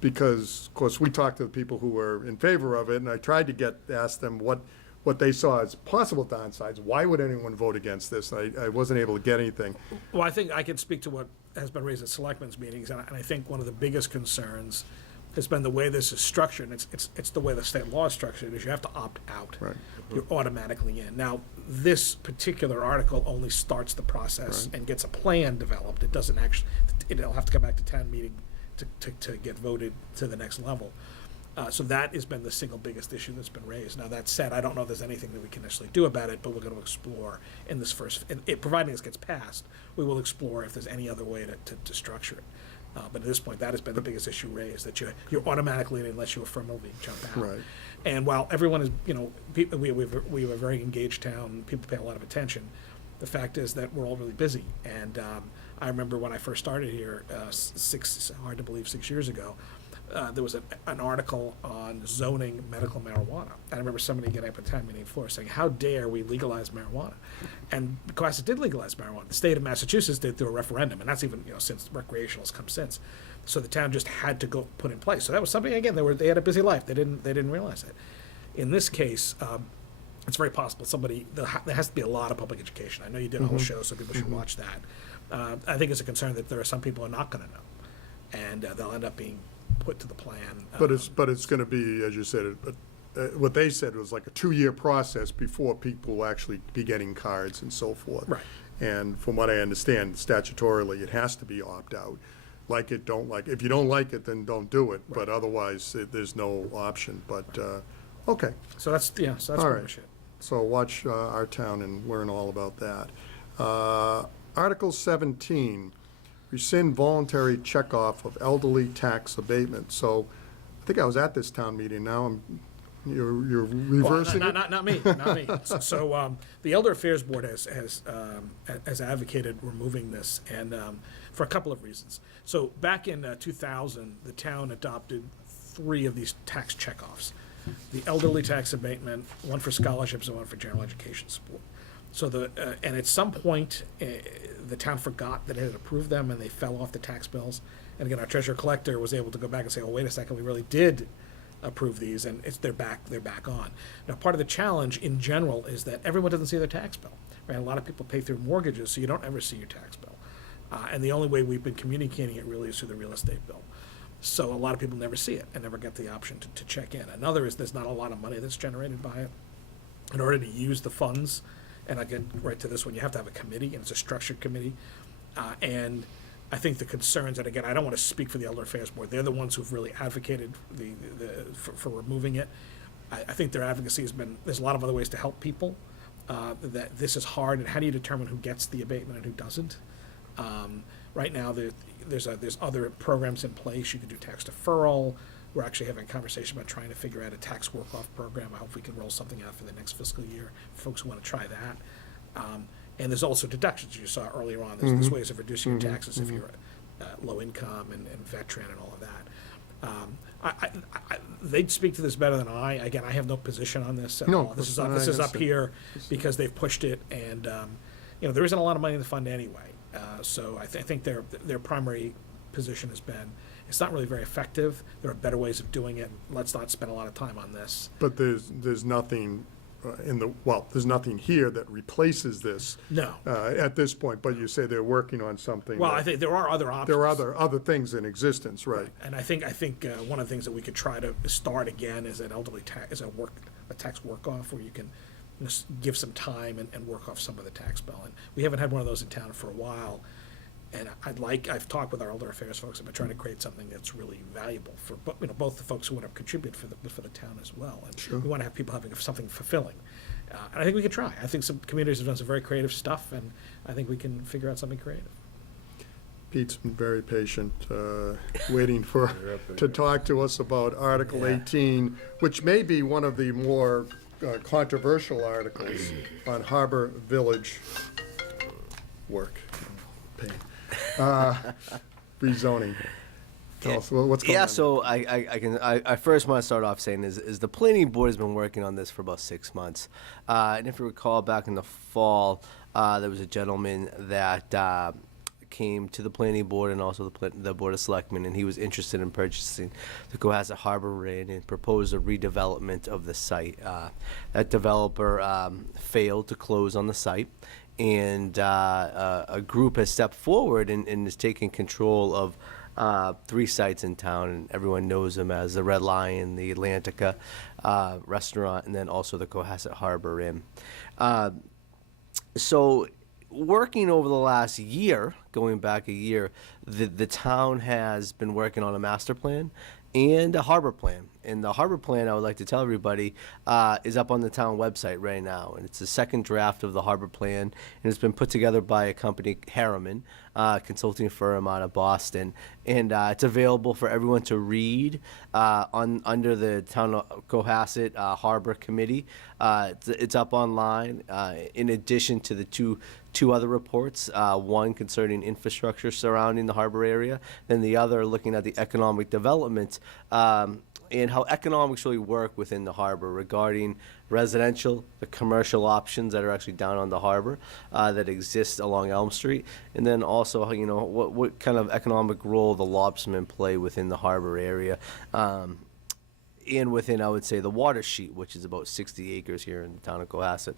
Because, of course, we talked to the people who were in favor of it, and I tried to ask them what what they saw as possible downsides. Why would anyone vote against this? I wasn't able to get anything. Well, I think I can speak to what has been raised at selectmen's meetings, and I think one of the biggest concerns has been the way this is structured, and it's the way the state law is structured, is you have to opt out. Right. You're automatically in. Now, this particular article only starts the process and gets a plan developed. It doesn't actually, it'll have to come back to town meeting to get voted to the next level. So that has been the single biggest issue that's been raised. Now, that said, I don't know if there's anything that we can necessarily do about it, but we're going to explore in this first, providing this gets passed, we will explore if there's any other way to structure it. But at this point, that has been the biggest issue raised, that you're automatically in unless you affirmatively jump out. Right. And while everyone is, we have a very engaged town, people pay a lot of attention, the fact is that we're all really busy. And I remember when I first started here, hard to believe, 6 years ago, there was an article on zoning medical marijuana. And I remember somebody getting up at town meeting floor saying, how dare we legalize marijuana? And because it did legalize marijuana, the state of Massachusetts did through a referendum, and that's even, since recreational has come since. So the town just had to go put in place. So that was something, again, they had a busy life. They didn't realize it. In this case, it's very possible there has to be a lot of public education. I know you did a whole show, so people should watch that. I think it's a concern that there are some people who are not going to know, and they'll end up being put to the plan. But it's going to be, as you said, what they said was like a 2-year process before people will actually be getting cards and so forth. Right. And from what I understand, statutorily, it has to be opt-out. Like it, don't like. If you don't like it, then don't do it. Right. But otherwise, there's no option. But, okay. So that's all pretty right. much it. So watch our town and learn all about that. Article 17. Rescind voluntary checkoff of elderly tax abatement. So I think I was at this town meeting. Now you're reversing it? Not me. So the Elder Affairs Board has advocated removing this, and for a couple of reasons. So back in 2000, the town adopted 3 of these tax checkoffs: the elderly tax abatement, one for scholarships, and one for general education support. So and at some point, the town forgot that it had approved them, and they fell off the tax bills. And again, our treasurer collector was able to go back and say, "Oh, wait a second, we really did approve these, and they're back on." Now, part of the challenge in general is that everyone doesn't see their tax bill. Right? A lot of people pay through mortgages, so you don't ever see your tax bill. And the only way we've been communicating it really is through the real estate bill. So a lot of people never see it and never get the option to check in. Another is there's not a lot of money that's generated by it. In order to use the funds, and I get right to this one, you have to have a committee, and it's a structured committee. And I think the concerns, and again, I don't want to speak for the Elder Affairs Board, they're the ones who've really advocated for removing it. I think their advocacy has been, there's a lot of other ways to help people, that this is hard, and how do you determine who gets the abatement and who doesn't? Right now, there's other programs in place. You can do tax deferral. We're actually having a conversation about trying to figure out a tax work-off program. I hope we can roll something out for the next fiscal year for folks who want to try that. And there's also deductions you saw earlier on. There's ways of reducing your taxes if you're low income and veteran and all of that. They'd speak to this better than I. Again, I have no position on this at all. This is up here because they've pushed it, and there isn't a lot of money in the fund anyway. So I think their primary position has been, it's not really very effective. There are better ways of doing it. Let's not spend a lot of time on this. But there's nothing there's nothing here that replaces this. No. At this point, but you say they're working on something. Well, I think there are other options. There are other things in existence, right? And I think one of the things that we could try to start again is an elderly tax, a tax work-off where you can give some time and work off some of the tax bill. And we haven't had one of those in town for a while. And I've talked with our Elder Affairs folks about trying to create something that's really valuable for both the folks who want to contribute for the town as well. And sure. We want to have people having something fulfilling. And I think we could try. I think some communities have done some very creative stuff, and I think we can figure out something creative. Pete's been very patient, waiting to talk to us about Article 18, which may be one of the more controversial articles on Harbor Village work. Pain. Rezoning. Tell us what's going on. Yeah, so I first want to start off saying is the planning board has been working on this for about 6 months. And if you recall, back in the fall, there was a gentleman that came to the planning board and also the Board of Selectmen, and he was interested in purchasing the Cohasset Harbor Inn and proposed a redevelopment of the site. That developer failed to close on the site, and a group has stepped forward and is taking control of 3 sites in town, and everyone knows them as the Red Lion, the Atlantica restaurant, and then also the Cohasset Harbor Inn. So working over the last year, going back a year, the town has been working on a master plan and a harbor plan. And the harbor plan, I would like to tell everybody, is up on the town website right now. And it's the second draft of the harbor plan, and it's been put together by a company, Harriman, consulting firm out of Boston. And it's available for everyone to read under the Town of Cohasset Harbor Committee. It's up online, in addition to the two other reports, one concerning infrastructure surrounding the harbor area, then the other looking at the economic development and how economics really work within the harbor regarding residential, the commercial options that are actually down on the harbor that exist along Elm Street, and then also, what kind of economic role the lobstermen play within the harbor area. And within, I would say, the water sheet, which is about 60 acres here in the town of Cohasset,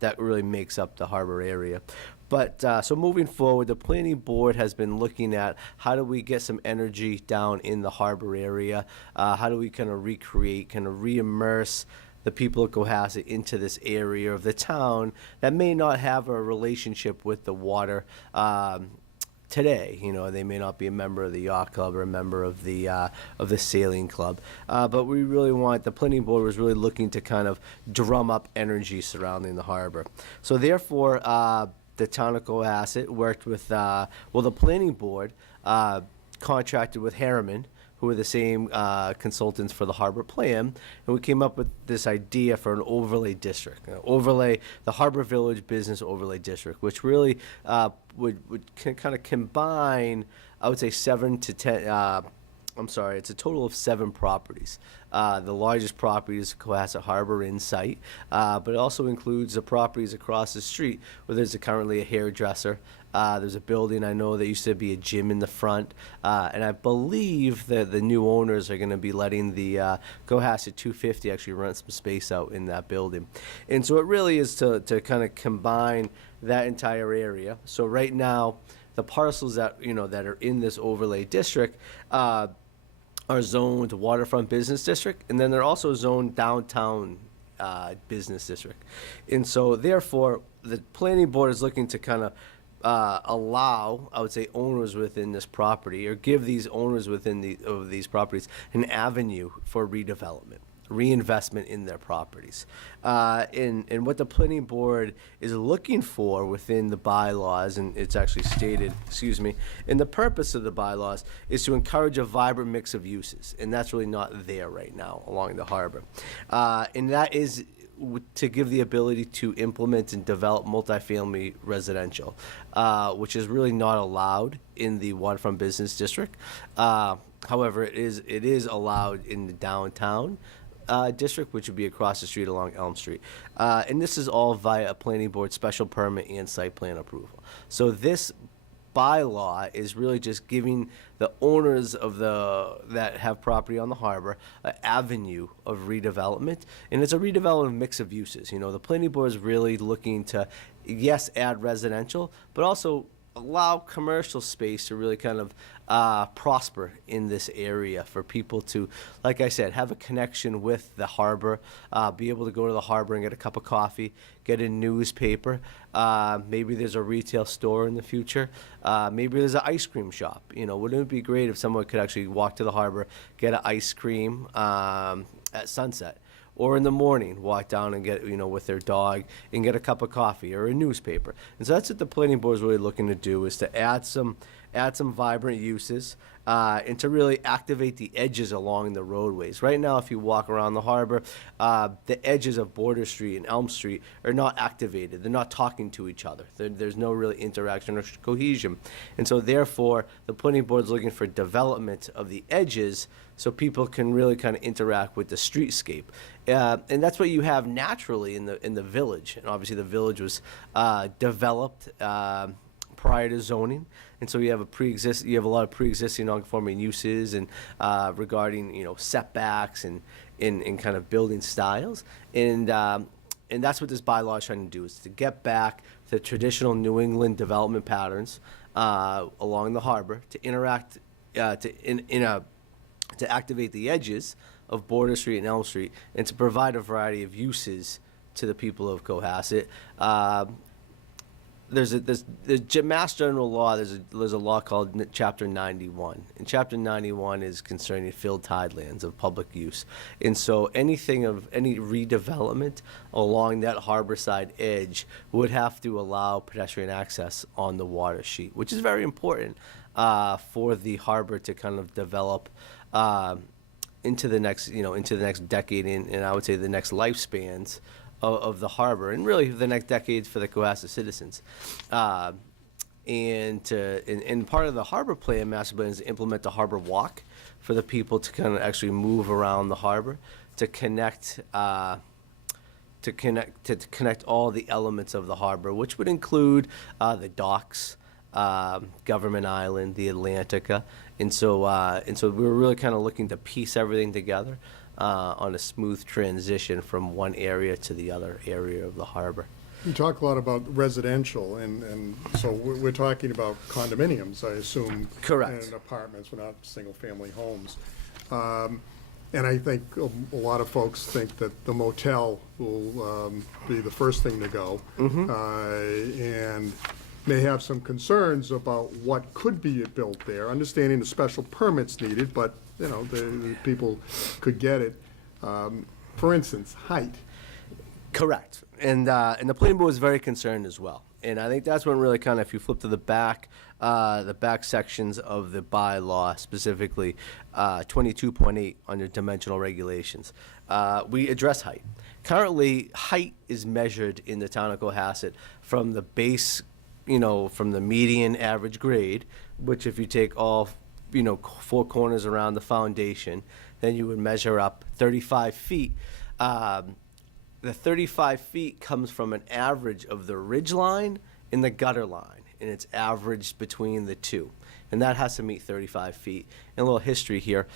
that really makes up the harbor area. But so moving forward, the planning board has been looking at how do we get some energy down in the harbor area? How do we kind of recreate, kind of re-immerse the people of Cohasset into this area of the town that may not have a relationship with the water today? They may not be a member of the yacht club or a member of the sailing club, but we really the planning board was really looking to kind of drum up energy surrounding the harbor. So therefore, the town of Cohasset worked with the planning board contracted with Harriman, who are the same consultants for the harbor plan, and we came up with this idea for an overlay district, the Harbor Village Business Overlay District, which really would kind of combine, I would say, 7 to 10. It's a total of 7 properties. The largest property is Cohasset Harbor Inn site, but it also includes the properties across the street where there's currently a hairdresser. There's a building I know that used to be a gym in the front, and I believe that the new owners are going to be letting the Cohasset 250 actually rent some space out in that building. And so it really is to kind of combine that entire area. So right now, the parcels that are in this overlay district are zoned waterfront business district, and then they're also zoned downtown business district. And so therefore, the planning board is looking to kind of allow, I would say, owners within this property, or give these owners within these properties an avenue for redevelopment, reinvestment in their properties. And what the planning board is looking for within the bylaws, and it's actually stated, and the purpose of the bylaws is to encourage a vibrant mix of uses, and that's really not there right now along the harbor. And that is to give the ability to implement and develop multifamily residential, which is really not allowed in the waterfront business district. However, it is allowed in the downtown district, which would be across the street along Elm Street. And this is all via a planning board special permit and site plan approval. So this bylaw is really just giving the owners that have property on the harbor an avenue of redevelopment, and it's a redevelopment mix of uses. The planning board is really looking to, yes, add residential, but also allow commercial space to really kind of prosper in this area for people to, like I said, have a connection with the harbor, be able to go to the harbor and get a cup of coffee, get a newspaper. Maybe there's a retail store in the future. Maybe there's an ice cream shop. Wouldn't it be great if someone could actually walk to the harbor, get an ice cream at sunset? Or in the morning, walk down and get, with their dog and get a cup of coffee or a newspaper. And so that's what the planning board is really looking to do, is to add some vibrant uses and to really activate the edges along the roadways. Right now, if you walk around the harbor, the edges of Border Street and Elm Street are not activated. They're not talking to each other. There's no really interaction or cohesion. And so therefore, the planning board is looking for development of the edges so people can really kind of interact with the streetscape. And that's what you have naturally in the village. And obviously the village was developed prior to zoning, and so you have a lot of pre-existing non-conforming uses and regarding setbacks and in kind of building styles, and that's what this bylaw is trying to do, is to get back to traditional New England development patterns along the harbor, to interact to activate the edges of Border Street and Elm Street, and to provide a variety of uses to the people of Cohasset. There's Mass General Law. There's a law called Chapter 91, and Chapter 91 is concerning filled tidelands of public use, and so any redevelopment along that harborside edge would have to allow pedestrian access on the water sheet, which is very important for the harbor to kind of develop into the next decade, and I would say the next lifespans of the harbor, and really the next decades for the Cohasset citizens. And part of the harbor plan, master plan, is to implement the harbor walk for the people to kind of actually move around the harbor, to connect all the elements of the harbor, which would include the docks, Government Island, the Atlantica, and so we were really kind of looking to piece everything together on a smooth transition from one area to the other area of the harbor. You talk a lot about residential, and so we're talking about condominiums, I assume. Correct. And apartments, we're not single-family homes. And I think a lot of folks think that the motel will be the first thing to go. And may have some concerns about what could be built there, understanding the special permits needed, but, the people could get it. For instance, height. Correct. And the planning board was very concerned as well. And I think that's when really kind of, if you flip to the back sections of the bylaw, specifically 22.8 under dimensional regulations, we address height. Currently, height is measured in the town of Cohasset from the base, from the median average grade, which if you take all, four corners around the foundation, then you would measure up 35 feet. The 35 feet comes from an average of the ridge line and the gutter line, and it's averaged between the two. And that has to meet 35 feet. And a little history here.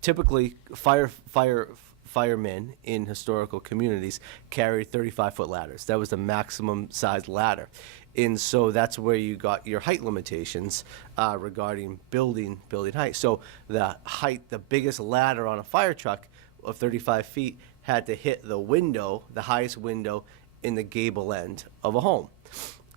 Typically, firemen in historical communities carried 35-foot ladders. That was the maximum size ladder. And so that's where you got your height limitations regarding building height. So the biggest ladder on a fire truck of 35 feet had to hit the window, the highest window in the gable end of a home.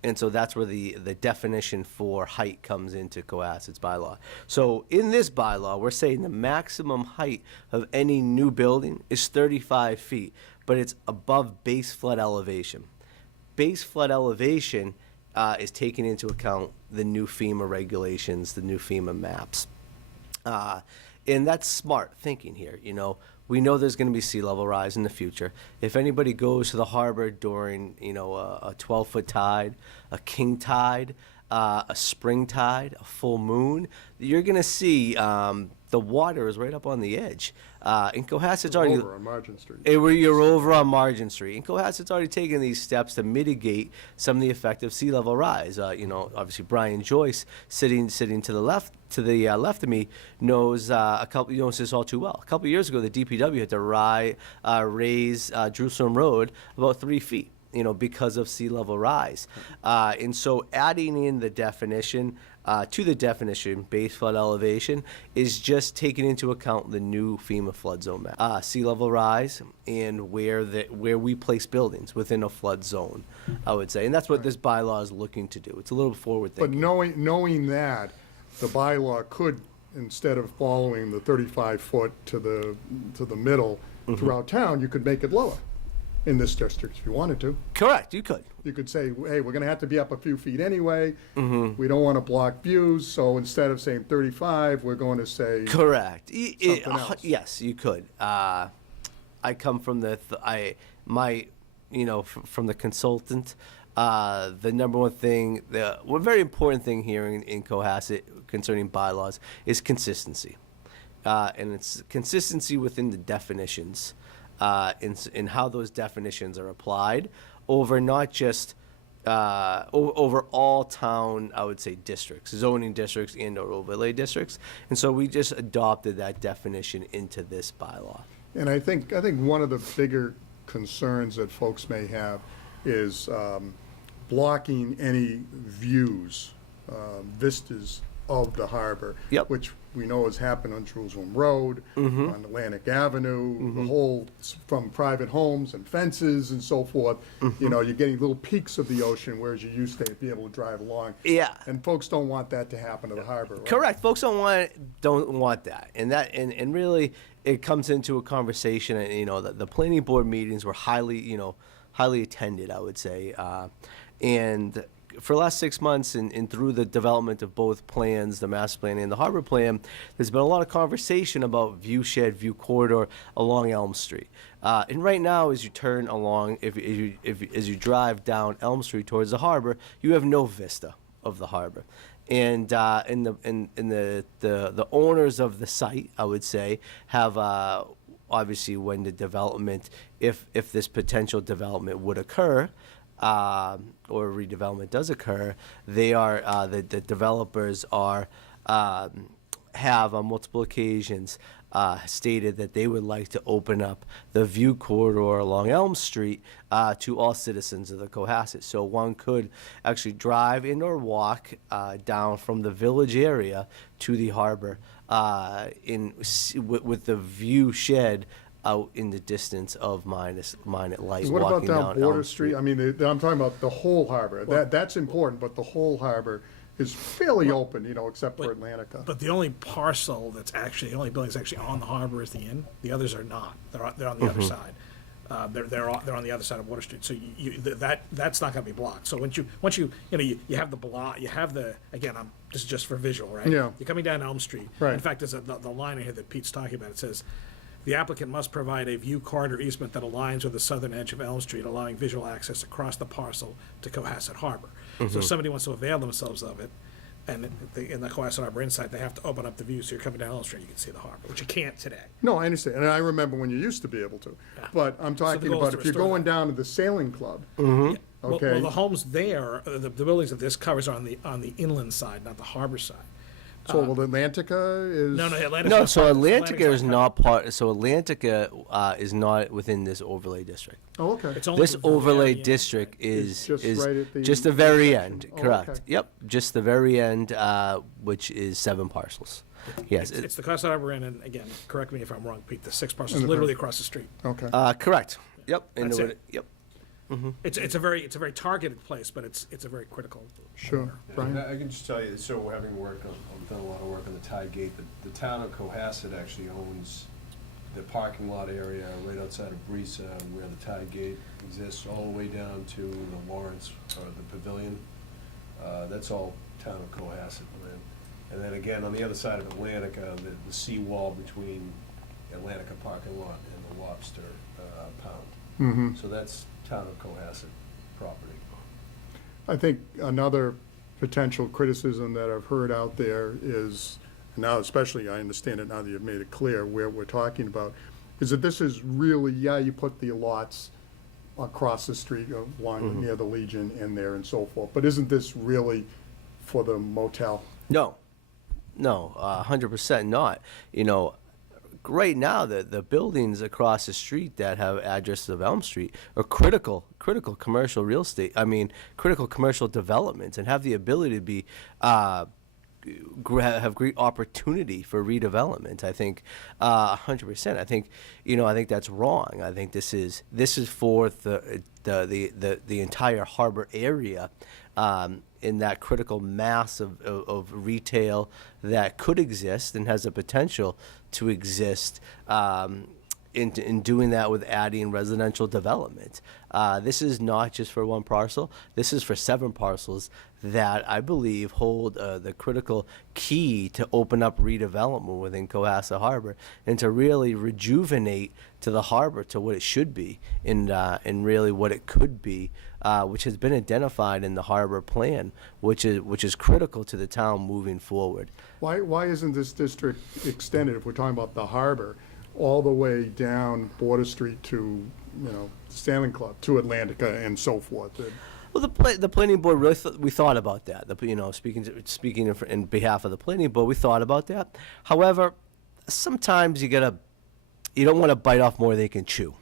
And so that's where the definition for height comes into Cohasset's bylaw. So in this bylaw, we're saying the maximum height of any new building is 35 feet, but it's above base flood elevation. Base flood elevation is taking into account the new FEMA regulations, the new FEMA maps. And that's smart thinking here. We know there's going to be sea level rise in the future. If anybody goes to the harbor during, a 12-foot tide, a king tide, a spring tide, a full moon, you're going to see the water is right up on the edge. In Cohasset's already Over on Margin Street. You're over on Margin Street. And Cohasset's already taken these steps to mitigate some of the effect of sea level rise. Obviously Brian Joyce sitting to the left of me knows this all too well. A couple of years ago, the DPW had to raise Jerusalem Road about 3 feet. Because of sea level rise. And so adding in the definition to the definition, base flood elevation, is just taking into account the new FEMA flood zone map. Sea level rise and where we place buildings within a flood zone, I would say. And that's what this bylaw is looking to do. It's a little forward But thinking. knowing that, the bylaw could, instead of following the 35-foot to the middle throughout town, you could make it lower in this district if you wanted to. Correct, you could. You could say, hey, we're going to have to be up a few feet anyway. We don't want to block views, so instead of saying 35, we're going to say Correct. something else. Yes, you could. I come from from the consultant. The number one thing, one very important thing here in Cohasset concerning bylaws is consistency. And it's consistency within the definitions, in how those definitions are applied over not just over all town, I would say, districts, zoning districts and or overlay districts. And so we just adopted that definition into this bylaw. And I think one of the bigger concerns that folks may have is blocking any views, vistas of the harbor. Yep. Which we know has happened on Jerusalem Road, on Atlantic Avenue, the whole, from private homes and fences and so forth. You know, you're getting little peaks of the ocean, whereas you used to be able to drive along. Yeah. And folks don't want that to happen to the harbor, right? Correct. Folks don't want that, and really it comes into a conversation. And you know, the planning board meetings were highly attended, I would say, and for the last 6 months and through the development of both plans, the master plan and the harbor plan, there's been a lot of conversation about view shed, view corridor along Elm Street. And right now, as you turn along, as you drive down Elm Street towards the harbor, you have no vista of the harbor. And the owners of the site, I would say, have obviously, when the development, if this potential development would occur, or redevelopment does occur, they are the developers are have on multiple occasions stated that they would like to open up the view corridor along Elm Street to all citizens of the Cohasset. So one could actually drive in or walk down from the village area to the harbor with the view shed out in the distance of mine at light. What about walking down Border Elm Street? I mean, I'm talking about the whole harbor. That's important, but the whole harbor is fairly open, you know, except for Atlantica. But the only parcel that's actually, the only building that's actually on the harbor is the inn. The others are not. They're on the other side. They're on the other side of Water Street. So that's not going to be blocked. So once you have the block, you have the, again, this is just for visual, right? Yeah. You're coming down Elm Street. Right. In fact, there's the line in here that Pete's talking about. It says, the applicant must provide a view corridor easement that aligns with the southern edge of Elm Street, allowing visual access across the parcel to Cohasset Harbor. So if somebody wants to avail themselves of it, and in the Cohasset Harbor Insight, they have to open up the view, so you're coming down Elm Street, you can see the harbor, which you can't today. No, I understand, and I remember when you used to be able to. But I'm talking goal is about to if you're restore going that. down to the sailing club, Well, okay? the homes there, the buildings that this covers are on the inland side, not the harbor side. So, well, Atlantica is... No, Atlantic. No, so Atlantica is not part. So Atlantica is not within this overlay district. Oh, okay. It's only This the very overlay end. district It's is just right at the just the very end. intersection. Oh, Correct. okay. Yep. Just the very end, which is 7 parcels. Yes. It's the Cohasset Harbor Inn, and again, correct me if I'm wrong, Pete, the 6 parcels And the literally across the street. Okay. Correct. Yep. And That's the- it. Yep. It's a very targeted place, but it's a very critical. Sure. Brian? I can just tell you, so we're having work on, I've done a lot of work on the Tide Gate. The town of Cohasset actually owns the parking lot area right outside of Brisa where the Tide Gate exists, all the way down to the Lawrence, or the Pavilion. That's all town of Cohasset land. And then again, on the other side of Atlantica, the seawall between Atlantica parking lot and the Lobster Pound. So that's town of Cohasset property. I think another potential criticism that I've heard out there is, now especially I understand it now that you've made it clear where we're talking about, is that this is really, you put the lots across the street along near the Legion in there and so forth, but isn't this really for the motel? No. 100% not. You know, right now the buildings across the street that have addresses of Elm Street are critical commercial real estate. I mean, critical commercial developments, and have the ability to be have great opportunity for redevelopment. I think 100%. I think that's wrong. I think this is for the entire harbor area. In that critical mass of retail that could exist and has the potential to exist, in doing that with adding residential development. This is not just for 1 parcel. This is for 7 parcels that I believe hold the critical key to open up redevelopment within Cohasset Harbor and to really rejuvenate to the harbor to what it should be and really what it could be, which has been identified in the harbor plan, which is critical to the town moving forward. Why isn't this district extended, if we're talking about the harbor, all the way down Border Street to, Sailing Club, to Atlantica and so forth? Well, the planning board really we thought about that. Speaking in behalf of the planning board, we thought about that. However, sometimes you don't want to bite off more than you can chew,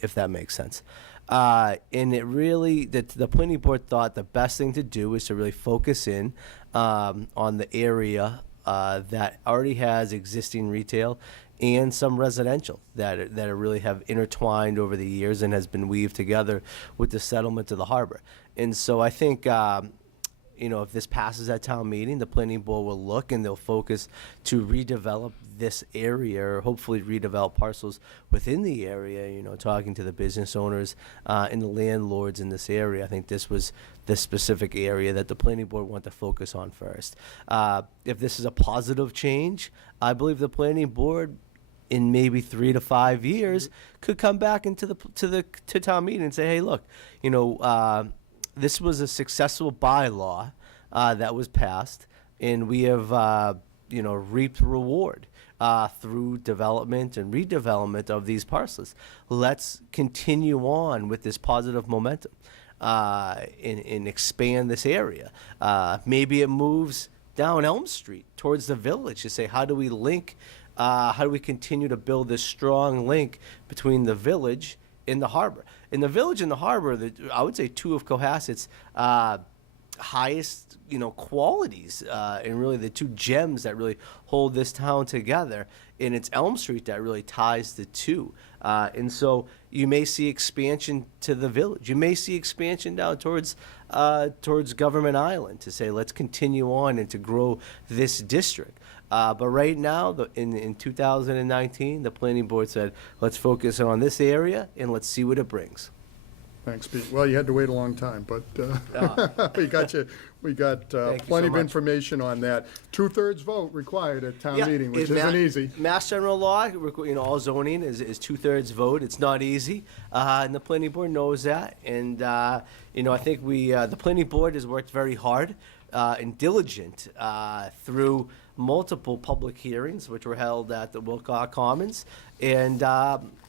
if that makes sense. And it really, the planning board thought the best thing to do is to really focus in on the area that already has existing retail and some residential that really have intertwined over the years and has been weaved together with the settlement of the harbor. And so I think, if this passes at town meeting, the planning board will look and they'll focus to redevelop this area, or hopefully redevelop parcels within the area, talking to the business owners and the landlords in this area. I think this was the specific area that the planning board wanted to focus on first. If this is a positive change, I believe the planning board in maybe 3 to 5 years could come back into to town meeting and say, hey, look, this was a successful bylaw that was passed, and we have, reaped reward through development and redevelopment of these parcels. Let's continue on with this positive momentum and expand this area. Maybe it moves down Elm Street towards the village to say, how do we link, how do we continue to build this strong link between the village and the harbor? In the village and the harbor, I would say two of Cohasset's highest, qualities, and really the two gems that really hold this town together. And it's Elm Street that really ties the two. And so you may see expansion to the village. You may see expansion down towards Government Island to say, let's continue on and to grow this district. But right now, in 2019, the planning board said, let's focus on this area and let's see what it brings. Thanks, Pete. Well, you had to wait a long time, but we got Thank you plenty so of much. information on that. 2/3 vote required at town Yeah, meeting, which in isn't easy. Mass general law, all zoning is 2/3 vote. It's not easy, and the planning board knows that. And I think the planning board has worked very hard and diligent through multiple public hearings, which were held at the Wilcox Commons, and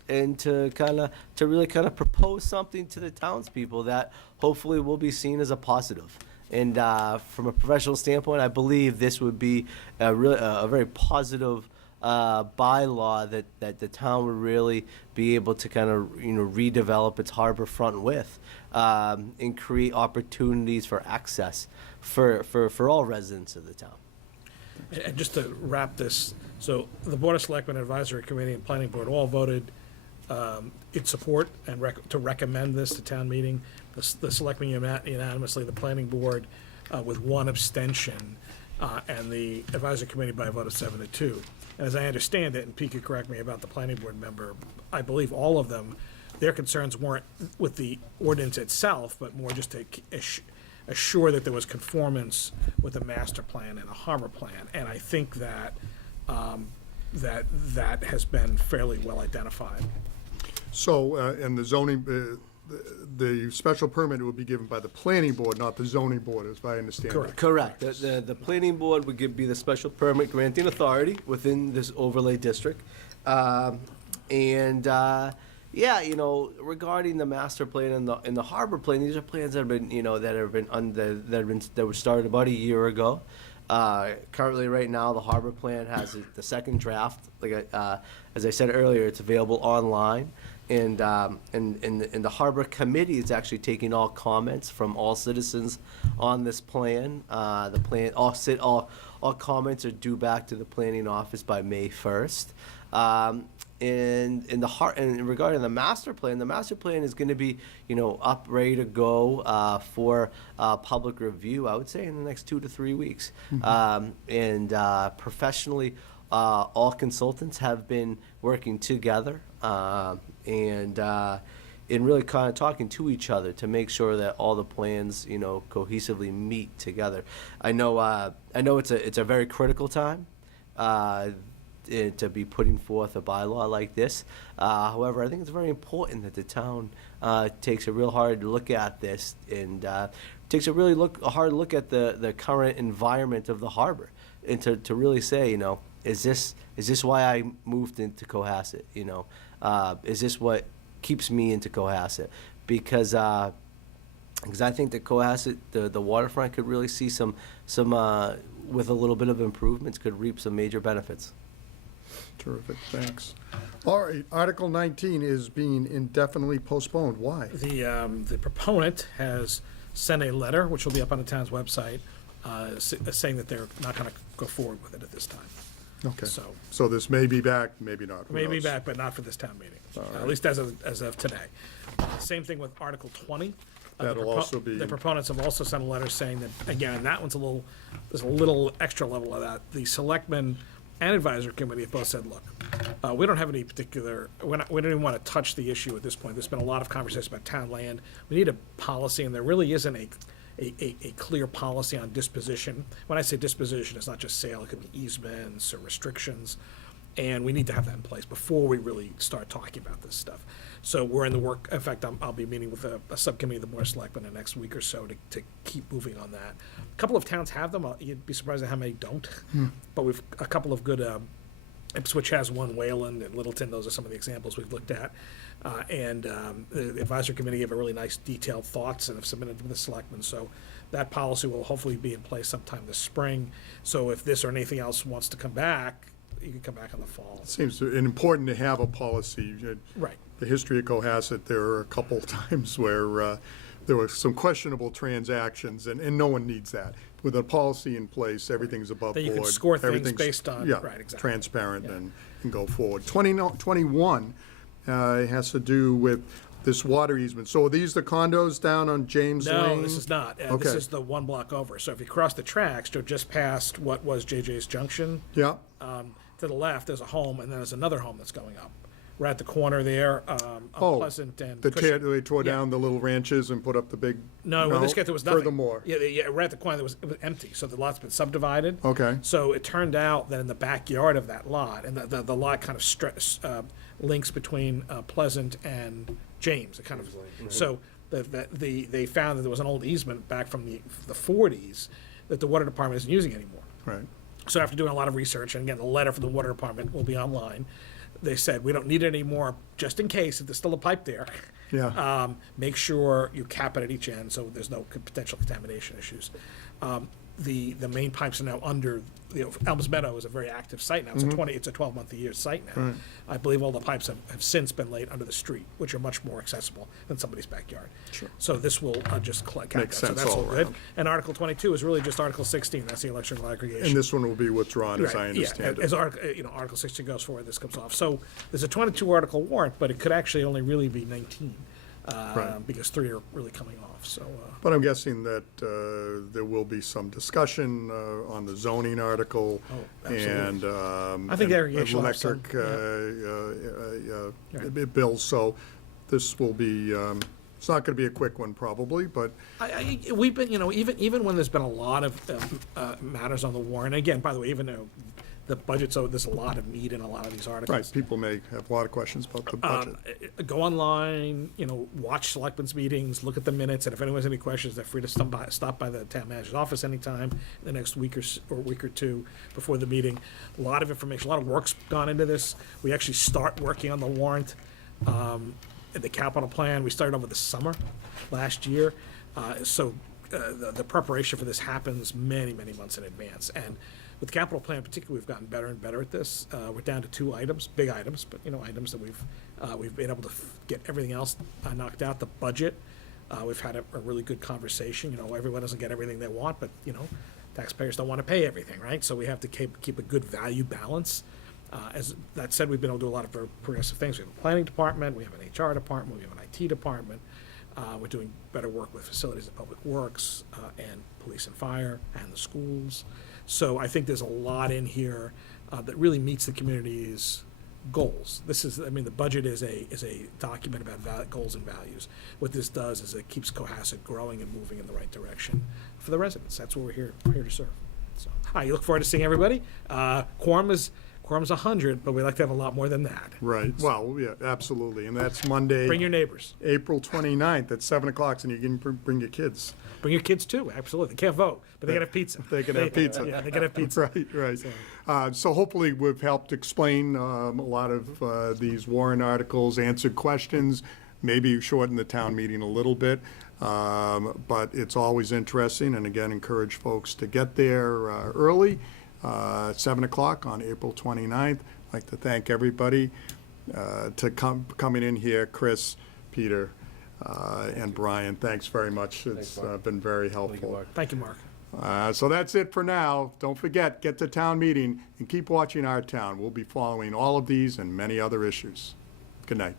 to really propose something to the townspeople that hopefully will be seen as a positive. And from a professional standpoint, I believe this would be a very positive bylaw that the town would really be able to redevelop its harbor front with, and create opportunities for access for all residents of the town. And just to wrap this, so the Board of Selectmen Advisory Committee and Planning Board all voted in support and to recommend this to town meeting. The Selectmen unanimously, the Planning Board with one abstention, and the Advisory Committee by a vote of 7-2. And as I understand it, and Pete could correct me about the Planning Board member, I believe all of them, their concerns weren't with the ordinance itself, but more just to assure that there was conformance with a master plan and a harbor plan. And I think that that has been fairly well identified. So, and the zoning, the special permit will be given by the planning board, not the zoning board, as I understand it. Correct. The planning board would be the special permit granting authority within this overlay district. Regarding the master plan and the harbor plan, these are plans that have been, that were started about a year ago. Currently, right now, the harbor plan has the second draft. As I said earlier, it's available online. And the harbor committee is actually taking all comments from all citizens on this plan. All comments are due back to the planning office by May 1st. And regarding the master plan is going to be, up, ready to go for public review, I would say, in the next 2 to 3 weeks. Mm-hmm. Professionally, all consultants have been working together and really kind of talking to each other to make sure that all the plans, cohesively meet together. I know it's a very critical time to be putting forth a bylaw like this. However, I think it's very important that the town takes a real hard look at this and takes a hard look at the current environment of the harbor, and to really say, is this why I moved into Cohasset? Is this what keeps me into Cohasset? Because because I think that Cohasset, the waterfront could really see some with a little bit of improvements, could reap some major benefits. Terrific, thanks. All right, Article 19 is being indefinitely postponed. Why? The proponent has sent a letter, which will be up on the town's website, saying that they're not going to go forward with it at this time. Okay. So So this may be back, maybe not. Who maybe knows? back, but not for this town meeting, at least as of today. Same thing with Article 20. That'll also be- The proponents have also sent a letter saying that, again, that one's there's a little extra level of that. The selectmen and advisory committee have both said, look, we don't have any particular, we don't even want to touch the issue at this point. There's been a lot of conversation about town land. We need a policy, and there really isn't a clear policy on disposition. When I say disposition, it's not just sale, it could be easements or restrictions. And we need to have that in place before we really start talking about this stuff. So we're in the work, in fact, I'll be meeting with a subcommittee of the Board of Selectmen in the next week or so to keep moving on that. A couple of towns have them, you'd be surprised at how many don't. But we've, a couple of good, Ipswich has one, Wayland and Littleton, those are some of the examples we've looked at. The advisory committee gave a really nice detailed thoughts and have submitted to the selectmen. So that policy will hopefully be in place sometime this spring. So if this or anything else wants to come back, you can come back in the fall. Seems important to have a policy. Right. The history of Cohasset, there are a couple times where there were some questionable transactions, and no one needs that. With a policy in place, everything's above That board. you can score things everything's- based on- yeah, right, exactly. transparent Yeah. and go forward. 21 has to do with this water easement. So are these the condos down on James Lane? No, this is not. This Okay. is the one block over. So if you cross the tracks, to just past what was JJ's Junction, Yeah, to the left, there's a home, and then there's another home that's going up. We're at the corner there, on Oh, Pleasant and they Cushing. tore Yeah. down the little ranches and put up the big. No, in this case, there was nothing. Furthermore. Yeah, right at the corner, it was empty, so the lot's been subdivided. Okay. So it turned out that in the backyard of that lot, and the lot kind of links between Pleasant and James, it kind of, so they found that there was an old easement back from the 40s that the water department isn't using anymore. Right. So after doing a lot of research, and again, the letter from the water department will be online, they said, we don't need it anymore, just in case, if there's still a pipe there. Yeah. Make sure you cap it at each end so there's no potential contamination issues. The main pipes are now under, Elms Meadow is a very active site now. It's a 12-month-a-year site now. Right. I believe all the pipes have since been laid under the street, which are much more accessible than somebody's backyard. Sure. So this will just cap Makes that. So sense that's all all good. around. And Article 22 is really just Article 16, that's the electrical aggregation. And this one will be withdrawn, as I Right, understand yeah, as it. Article 16 goes forward, this comes off. So there's a 22 article warrant, but it could actually only really be 19, Right. because 3 are really coming off, so. But I'm guessing that there will be some discussion on the zoning article Oh, absolutely. and I think and aggregation will have some, electric bills. So this will be, it's not going to be a quick one probably, but We've been, even when there's been a lot of matters on the warrant, again, by the way, even though the budget, so there's a lot of meat in a lot of these articles. right, people may have a lot of questions about the budget. Go online, watch selectmen's meetings, look at the minutes, and if anyone has any questions, they're free to stop by the town manager's office anytime in the next week or two before the meeting. A lot of information, a lot of work's gone into this. We actually start working on the warrant, the capital plan. We started over the summer last year. So the preparation for this happens many, many months in advance. And with the capital plan in particular, we've gotten better and better at this. We're down to 2 items, big items, but items that we've been able to get everything else knocked out. The budget, we've had a really good conversation. Everyone doesn't get everything they want, but taxpayers don't want to pay everything, right? So we have to keep a good value balance. As that said, we've been able to do a lot of very progressive things. We have a planning department, we have an HR department, we have an IT department. We're doing better work with facilities and public works, and police and fire, and the schools. So I think there's a lot in here that really meets the community's goals. The budget is a document about goals and values. What this does is it keeps Cohasset growing and moving in the right direction for the residents. That's what we're here to serve. So, I look forward to seeing everybody. Quorum's 100, but we like to have a lot more than that. Right, well, yeah, absolutely, and that's Monday. Bring your neighbors. April 29th at 7 o'clock, and you can bring your kids. Bring your kids too, absolutely. They can't vote, but they can have pizza. They can have pizza. Yeah, they can have pizza. Right. So hopefully we've helped explain a lot of these warrant articles, answered questions, maybe shorten the town meeting a little bit. But it's always interesting, and again, encourage folks to get there early, 7 o'clock on April 29th. I'd like to thank everybody coming in here, Chris, Peter, and Brian. Thanks very much. It's been very helpful. Thank you, Mark. So that's it for now. Don't forget, get to town meeting and keep watching Our Town. We'll be following all of these and many other issues. Good night.